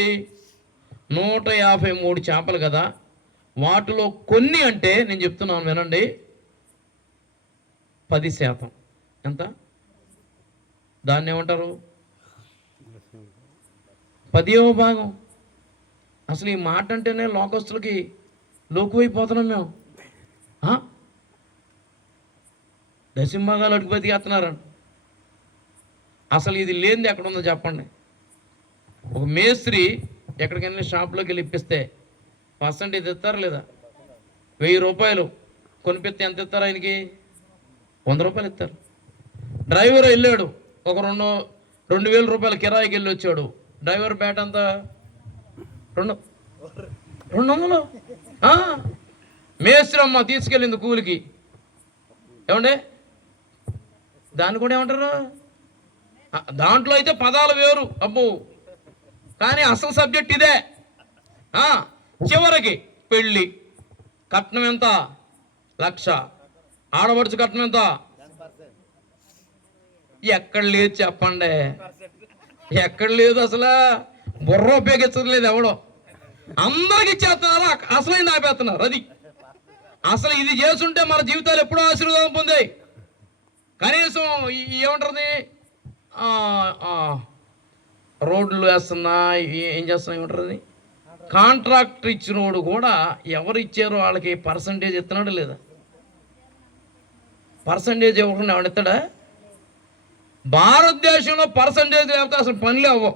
153 చేపలు కదా. వాటిలో కొన్ని అంటే నేను చెప్తున్నాను వినండి, 10%. ఎంత? దాన్ని ఏమంటారు? 10వ భాగం. అసలు ఈ మాట అంటేనే లోకస్తులకి లోకువైపోతున్నాం మేము. దశంభాగాలు అడుగు బతికేస్తున్నారు. అసలు ఇది లేనిది ఎక్కడుందో చెప్పండి. ఒక మేస్త్రి ఎక్కడికైనా షాప్లోకి వెళ్ళి ఇప్పిస్తే పర్సంటేజ్ ఇస్తారా లేదా? 1000 రూపాయలు కొనిపిస్తే ఎంత ఇస్తారు ఆయనకి? 100 రూపాయలు ఇస్తారు. డ్రైవర్ వెళ్ళాడు, ఒక 2,000 రూపాయలు కిరాయికి వెళ్ళి వచ్చాడు. డ్రైవర్ బ్యాట్ అంతా 200. మేస్త్రి అమ్మ తీసుకెళ్ళింది కూలికి. ఏమండే దాన్ని కూడా ఏమంటారు? దాంట్లో అయితే పదాలు వేరు అబ్బో, కానీ అసలు సబ్జెక్ట్ ఇదే. చివరికి పెళ్ళి కట్నం ఎంత? 1,00,000. ఆడపడుచు కట్నం ఎంత? ఎక్కడ లేదు చెప్పండి, ఎక్కడ లేదు. అసలు బుర్ర ఉపయోగించలేదు ఎవడో, అందరికి ఇచ్చేస్తున్నారు, అసలైంది ఆపేస్తున్నారు. అది అసలు ఇది చేస్తుంటే మన జీవితాలు ఎప్పుడో ఆశీర్వాదం పొందాయి. కనీసం ఏమంటుంది, రోడ్లు వేస్తున్నా ఏం చేస్తున్నా ఏమంటారు, అది కాంట్రాక్టర్ ఇచ్చినోడు కూడా ఎవరు ఇచ్చారో వాళ్ళకి పర్సంటేజ్ ఇస్తున్నాడు లేదా? పర్సంటేజ్ ఇవ్వకుండా ఎవడు ఇస్తాడా? భారతదేశంలో పర్సంటేజ్ లేకపోతే అసలు పనులే అవ్వవు.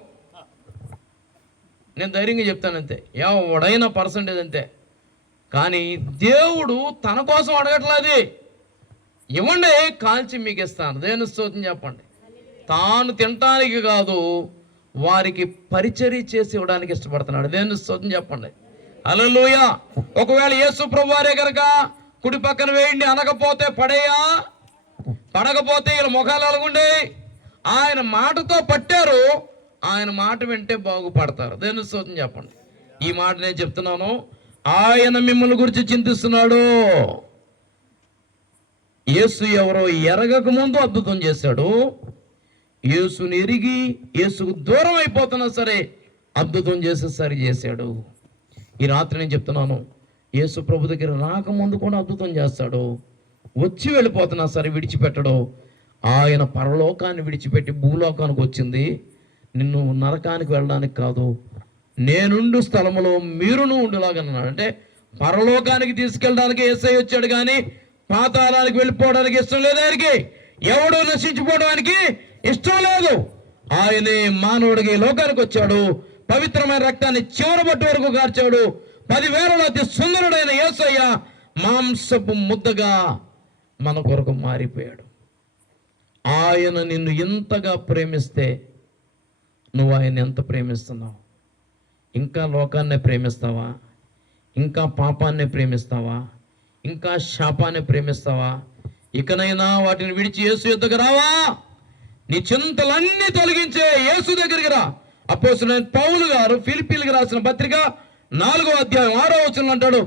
నేను ధైర్యంగా చెప్తానంతే, ఎవడైనా పర్సంటేజ్ అంతే. కానీ దేవుడు తన కోసం అడగట్లేదు. ఇవ్వండి, కాల్చి మీకు ఇస్తాను. దేవుని స్తోత్రం చెప్పండి. తాను తినటానికి కాదు, వారికి పరిచర్య చేసి ఇవ్వడానికి ఇష్టపడుతున్నాడు. దేవుని స్తోత్రం చెప్పండి. హల్లెలూయా. ఒకవేళ యేసు ప్రభువారే కనుక కుడి పక్కన వేయండి అనకపోతే పడకపోతే వీళ్ళ ముఖాలు అలగుండే. ఆయన మాటతో పట్టారు, ఆయన మాట వింటే బాగుపడతారు. దేవుని స్తోత్రం చెప్పండి. ఈ మాట నేను చెప్తున్నాను. ఆయన మిమ్మల్ని గురించి చింతిస్తున్నాడు. యేసు ఎవరో ఎరగక ముందు అద్భుతం చేశాడు. యేసుని ఎరిగి యేసుకు దూరం అయిపోతున్నా సరే అద్భుతం చేసి సరి చేశాడు. ఈ రాత్రి నేను చెప్తున్నాను, యేసు ప్రభు దగ్గర రాకముందు కూడా అద్భుతం చేస్తాడు. వచ్చి వెళ్ళిపోతున్నా సరే విడిచిపెట్టడు. ఆయన పరలోకాన్ని విడిచిపెట్టి భూలోకానికి వచ్చింది నిన్ను నరకానికి వెళ్ళడానికి కాదు, నేనుండు స్థలములో మీరును ఉండేలాగన్నాడు. అంటే పరలోకానికి తీసుకెళ్ళడానికి యేసయ్య వచ్చాడు, కానీ పాతాళానికి వెళ్ళిపోవడానికి ఇష్టం లేదు. ఆయనకి ఎవడో నశించిపోవడానికి ఇష్టం లేదు. ఆయనే మానవుడికి లోకానికి వచ్చాడు, పవిత్రమైన రక్తాన్ని చివరి బట్టు వరకు కార్చాడు. 10,000లో అతి సుందరుడైన యేసయ్య మాంసపు ముద్దగా మన కొరకు మారిపోయాడు. ఆయన నిన్ను ఇంతగా ప్రేమిస్తే నువ్వు ఆయన ఎంత ప్రేమిస్తున్నావు? ఇంకా లోకాన్నే ప్రేమిస్తావా? ఇంకా పాపాన్ని ప్రేమిస్తావా? ఇంకా శాపాన్ని ప్రేమిస్తావా? ఇకనైనా వాటిని విడిచి యేసు యొద్దకు రావా? నీ చింతలన్నీ తొలగించే యేసు దగ్గరికి రా. అపోస్తలుడైన పౌలు గారు ఫిలిప్పీలకు రాసిన పత్రిక 4వ అధ్యాయం 6వ వచనం అంటాడు,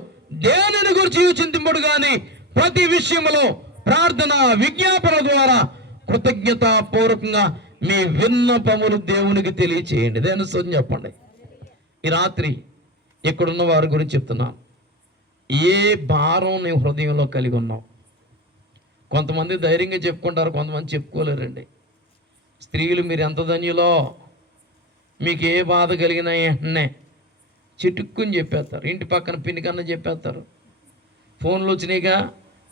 దేనిని గురించి చింతింపడు గాని ప్రతి విషయంలో ప్రార్థన విజ్ఞాపన ద్వారా కృతజ్ఞతాపూర్వకంగా మీ విన్నపములు దేవునికి తెలియచేయండి. దేని స్తోత్రం చెప్పండి. ఈ రాత్రి ఇక్కడున్న వారి గురించి చెప్తున్నా. ఏ భారం నీ హృదయంలో కలిగి ఉన్నావు? కొంతమంది ధైర్యంగా చెప్పుకుంటారు, కొంతమంది చెప్పుకోలేరండి. స్త్రీలు మీరు ఎంత ధన్యులో, మీకు ఏ బాధ కలిగినా వెంటనే చిటుక్కుని చెప్పేస్తారు. ఇంటి పక్కన పిన్ని కన్నా చెప్పేస్తారు, ఫోన్లు వచ్చినాయిగా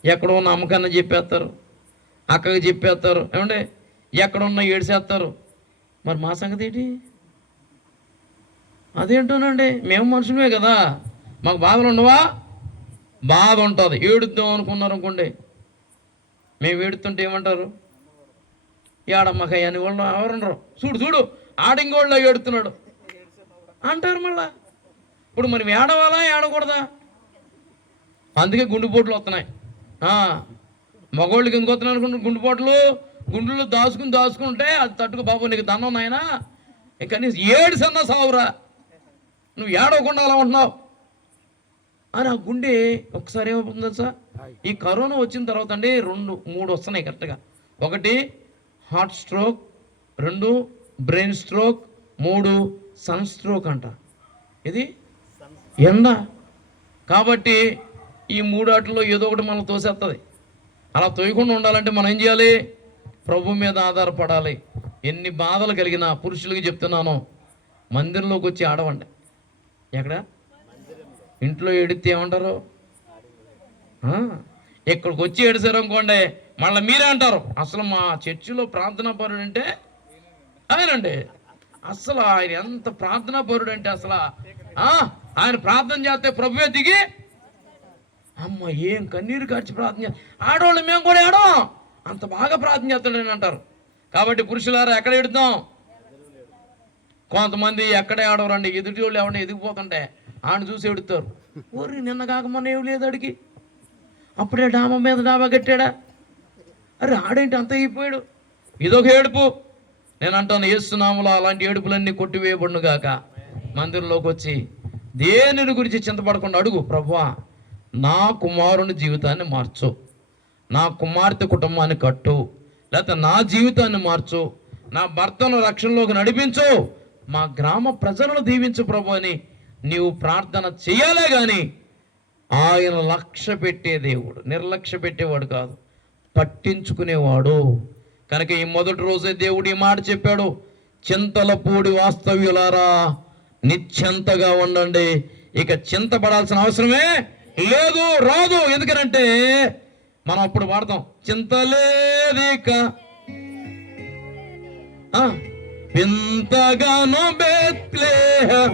ఎక్కడో ఉన్న అమ్మకన్నా చెప్పేస్తారు, అక్కకి చెప్పేస్తారు, ఏమంటే ఎక్కడున్నా ఏడిసేస్తారు. మరి మా సంగతి ఏంటి? అదేంటోనండి, మేము మనుషులమే కదా, మాకు బాధలు ఉండవా? బాధ ఉంటుంది. ఏడుద్దాం అనుకున్నారు అనుకోండి, మేము ఏడుతుంటే ఏమంటారు? ఏడమ్మకయ్య అని వాళ్ళు ఎవరున్నారు, చూడు చూడు ఆడింగోళ్ళ ఏడుతున్నాడు అంటారు మళ్ళా. ఇప్పుడు మరి ఏడవాలా ఏడకూడదా? అందుకే గుండెపోట్లు వస్తున్నాయి. మగవాళ్ళకి ఎందుకు వస్తున్నాయి అనుకుంటున్నారు? గుండెలు దాచుకుంటే అది తట్టుకు, బాబు నీకు దండం నాయనా, కనీసం ఏడు సన్నా సావురా, నువ్వు ఏడవకుండా అలా ఉంటున్నావు అని ఆ గుండె ఒకసారి ఏమవుతుందో సార్, ఈ కరోనా వచ్చిన తర్వాత అండి 2-3 వస్తున్నాయి కరెక్ట్గా. 1 heart stroke, 2 brain stroke, 3 sun stroke అంట. ఇది ఎండ కాబట్టి ఈ 3 వాటిల్లో ఏదో ఒకటి మనం తోసేస్తుంది. అలా తోయకుండా ఉండాలంటే మనం ఏం చేయాలి? ప్రభు మీద ఆధారపడాలి. ఎన్ని బాధలు కలిగినా పురుషులకి చెప్తున్నాను, మందిరంలోకి వచ్చి ఆడవండి. ఎక్కడ? ఇంట్లో ఏడితే ఏమంటారు? ఇక్కడికి వచ్చి ఏడిసారు అనుకోండి, మళ్ళీ మీరే అంటారు అసలు మా చర్చిలో ప్రార్థనా పరుడు అంటే ఆయనండి. అసలు ఆయన ఎంత ప్రార్థనా పరుడు అంటే అసలు ఆయన ప్రార్థన చేస్తే ప్రభువే దిగి అమ్మ ఏం కన్నీరు కార్చి ప్రార్థన చేస్తా, ఆడవాళ్ళు మేము కూడా ఆడం, అంత బాగా ప్రార్థన చేస్తాడని అంటారు. కాబట్టి పురుషులారా ఎక్కడ ఎడుతాం? కొంతమంది ఎక్కడే ఆడవరండి, ఎదుటి వాళ్ళు ఎవరిని ఎదిగిపోతుంటే ఆయన చూసి ఎడుతారు. ఊరి నిన్న కాక మొన్న ఏం లేదు అడిగి, అప్పుడే డాబా మీద డాబా కట్టాడా, అరే ఆడేంటి అంత అయిపోయాడు. ఇదొక ఏడుపు. నేను అంటాను, యేసునామములో అలాంటి ఏడుపులన్నీ కొట్టివేయబడును గాక. మందిరంలోకి వచ్చి దేనిని గురించి చింతపడకుండా అడుగు, ప్రభువా నా కుమారుని జీవితాన్ని మార్చు, నా కుమార్తె కుటుంబాన్ని కట్టు, లేకపోతే నా జీవితాన్ని మార్చు, నా భర్తను రక్షణలోకి నడిపించు, మా గ్రామ ప్రజలను దీవించు ప్రభు అని నీవు ప్రార్థన చెయ్యాలే కానీ ఆయన లక్ష్య పెట్టే దేవుడు, నిర్లక్ష్య పెట్టేవాడు కాదు, పట్టించుకునేవాడు. కనుక ఈ మొదటి రోజే దేవుడు ఈ మాట చెప్పాడు, చింతలపూడి వాస్తవ్యులారా నిశ్చింతగా ఉండండి. ఇక చింతపడాల్సిన అవసరమే లేదు, రాదు. ఎందుకనంటే మనం అప్పుడు వాడతాం, చింతలేదిక వింతగాను బెత్లెహేమందునా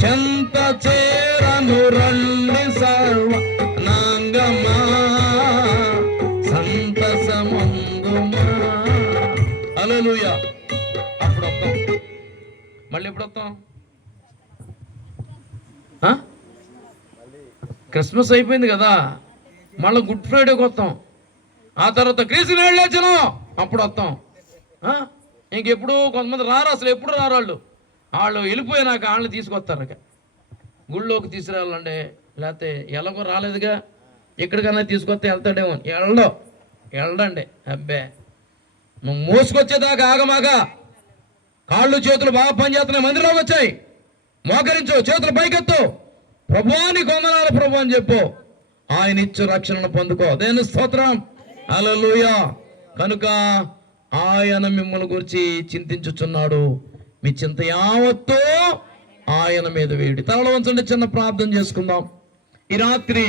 చెంత చేరను రండి సర్వ నాంగమా సంతసమందుమా. హల్లెలూయా. అప్పుడు వస్తాం, మళ్ళీ ఎప్పుడు వస్తాం? క్రిస్మస్ అయిపోయింది కదా, మళ్ళీ గుడ్ ఫ్రైడేకి వస్తాం, ఆ తర్వాత క్రీస్తు లేచను అప్పుడు వస్తాం. ఇంకెప్పుడు కొంతమంది రారు, అసలు ఎప్పుడు రారు. వాళ్ళు వెళ్ళిపోయినాక వాళ్ళని తీసుకొస్తారు. గుళ్ళోకి తీసుకురావాలండి, లేకపోతే ఎలాగో రాలేదుగా, ఎక్కడికన్నా తీసుకొస్తే వెళ్తాడేమో. వెళ్ళండి. అబ్బే, నువ్వు మోసుకొచ్చేదాకా ఆగమాగా. కాళ్ళు చేతులు బాగా పనిచేస్తున్నాయి, మందిలోకి వచ్చాయి, మోకరించు, చేతులు పైకెత్తు, ప్రభువాని కొందనాలు ప్రభు అని చెప్పు. ఆయన ఇచ్చు రక్షణను పొందుకో. దేని స్తోత్రం, హల్లెలూయా. కనుక ఆయన మిమ్మల్ని గురించి చింతించుచున్నాడు. మీ చింత యావత్తు ఆయన మీద వేయుడి. తలలో ఉంచండి, చిన్న ప్రార్థన చేసుకుందాం ఈ రాత్రి.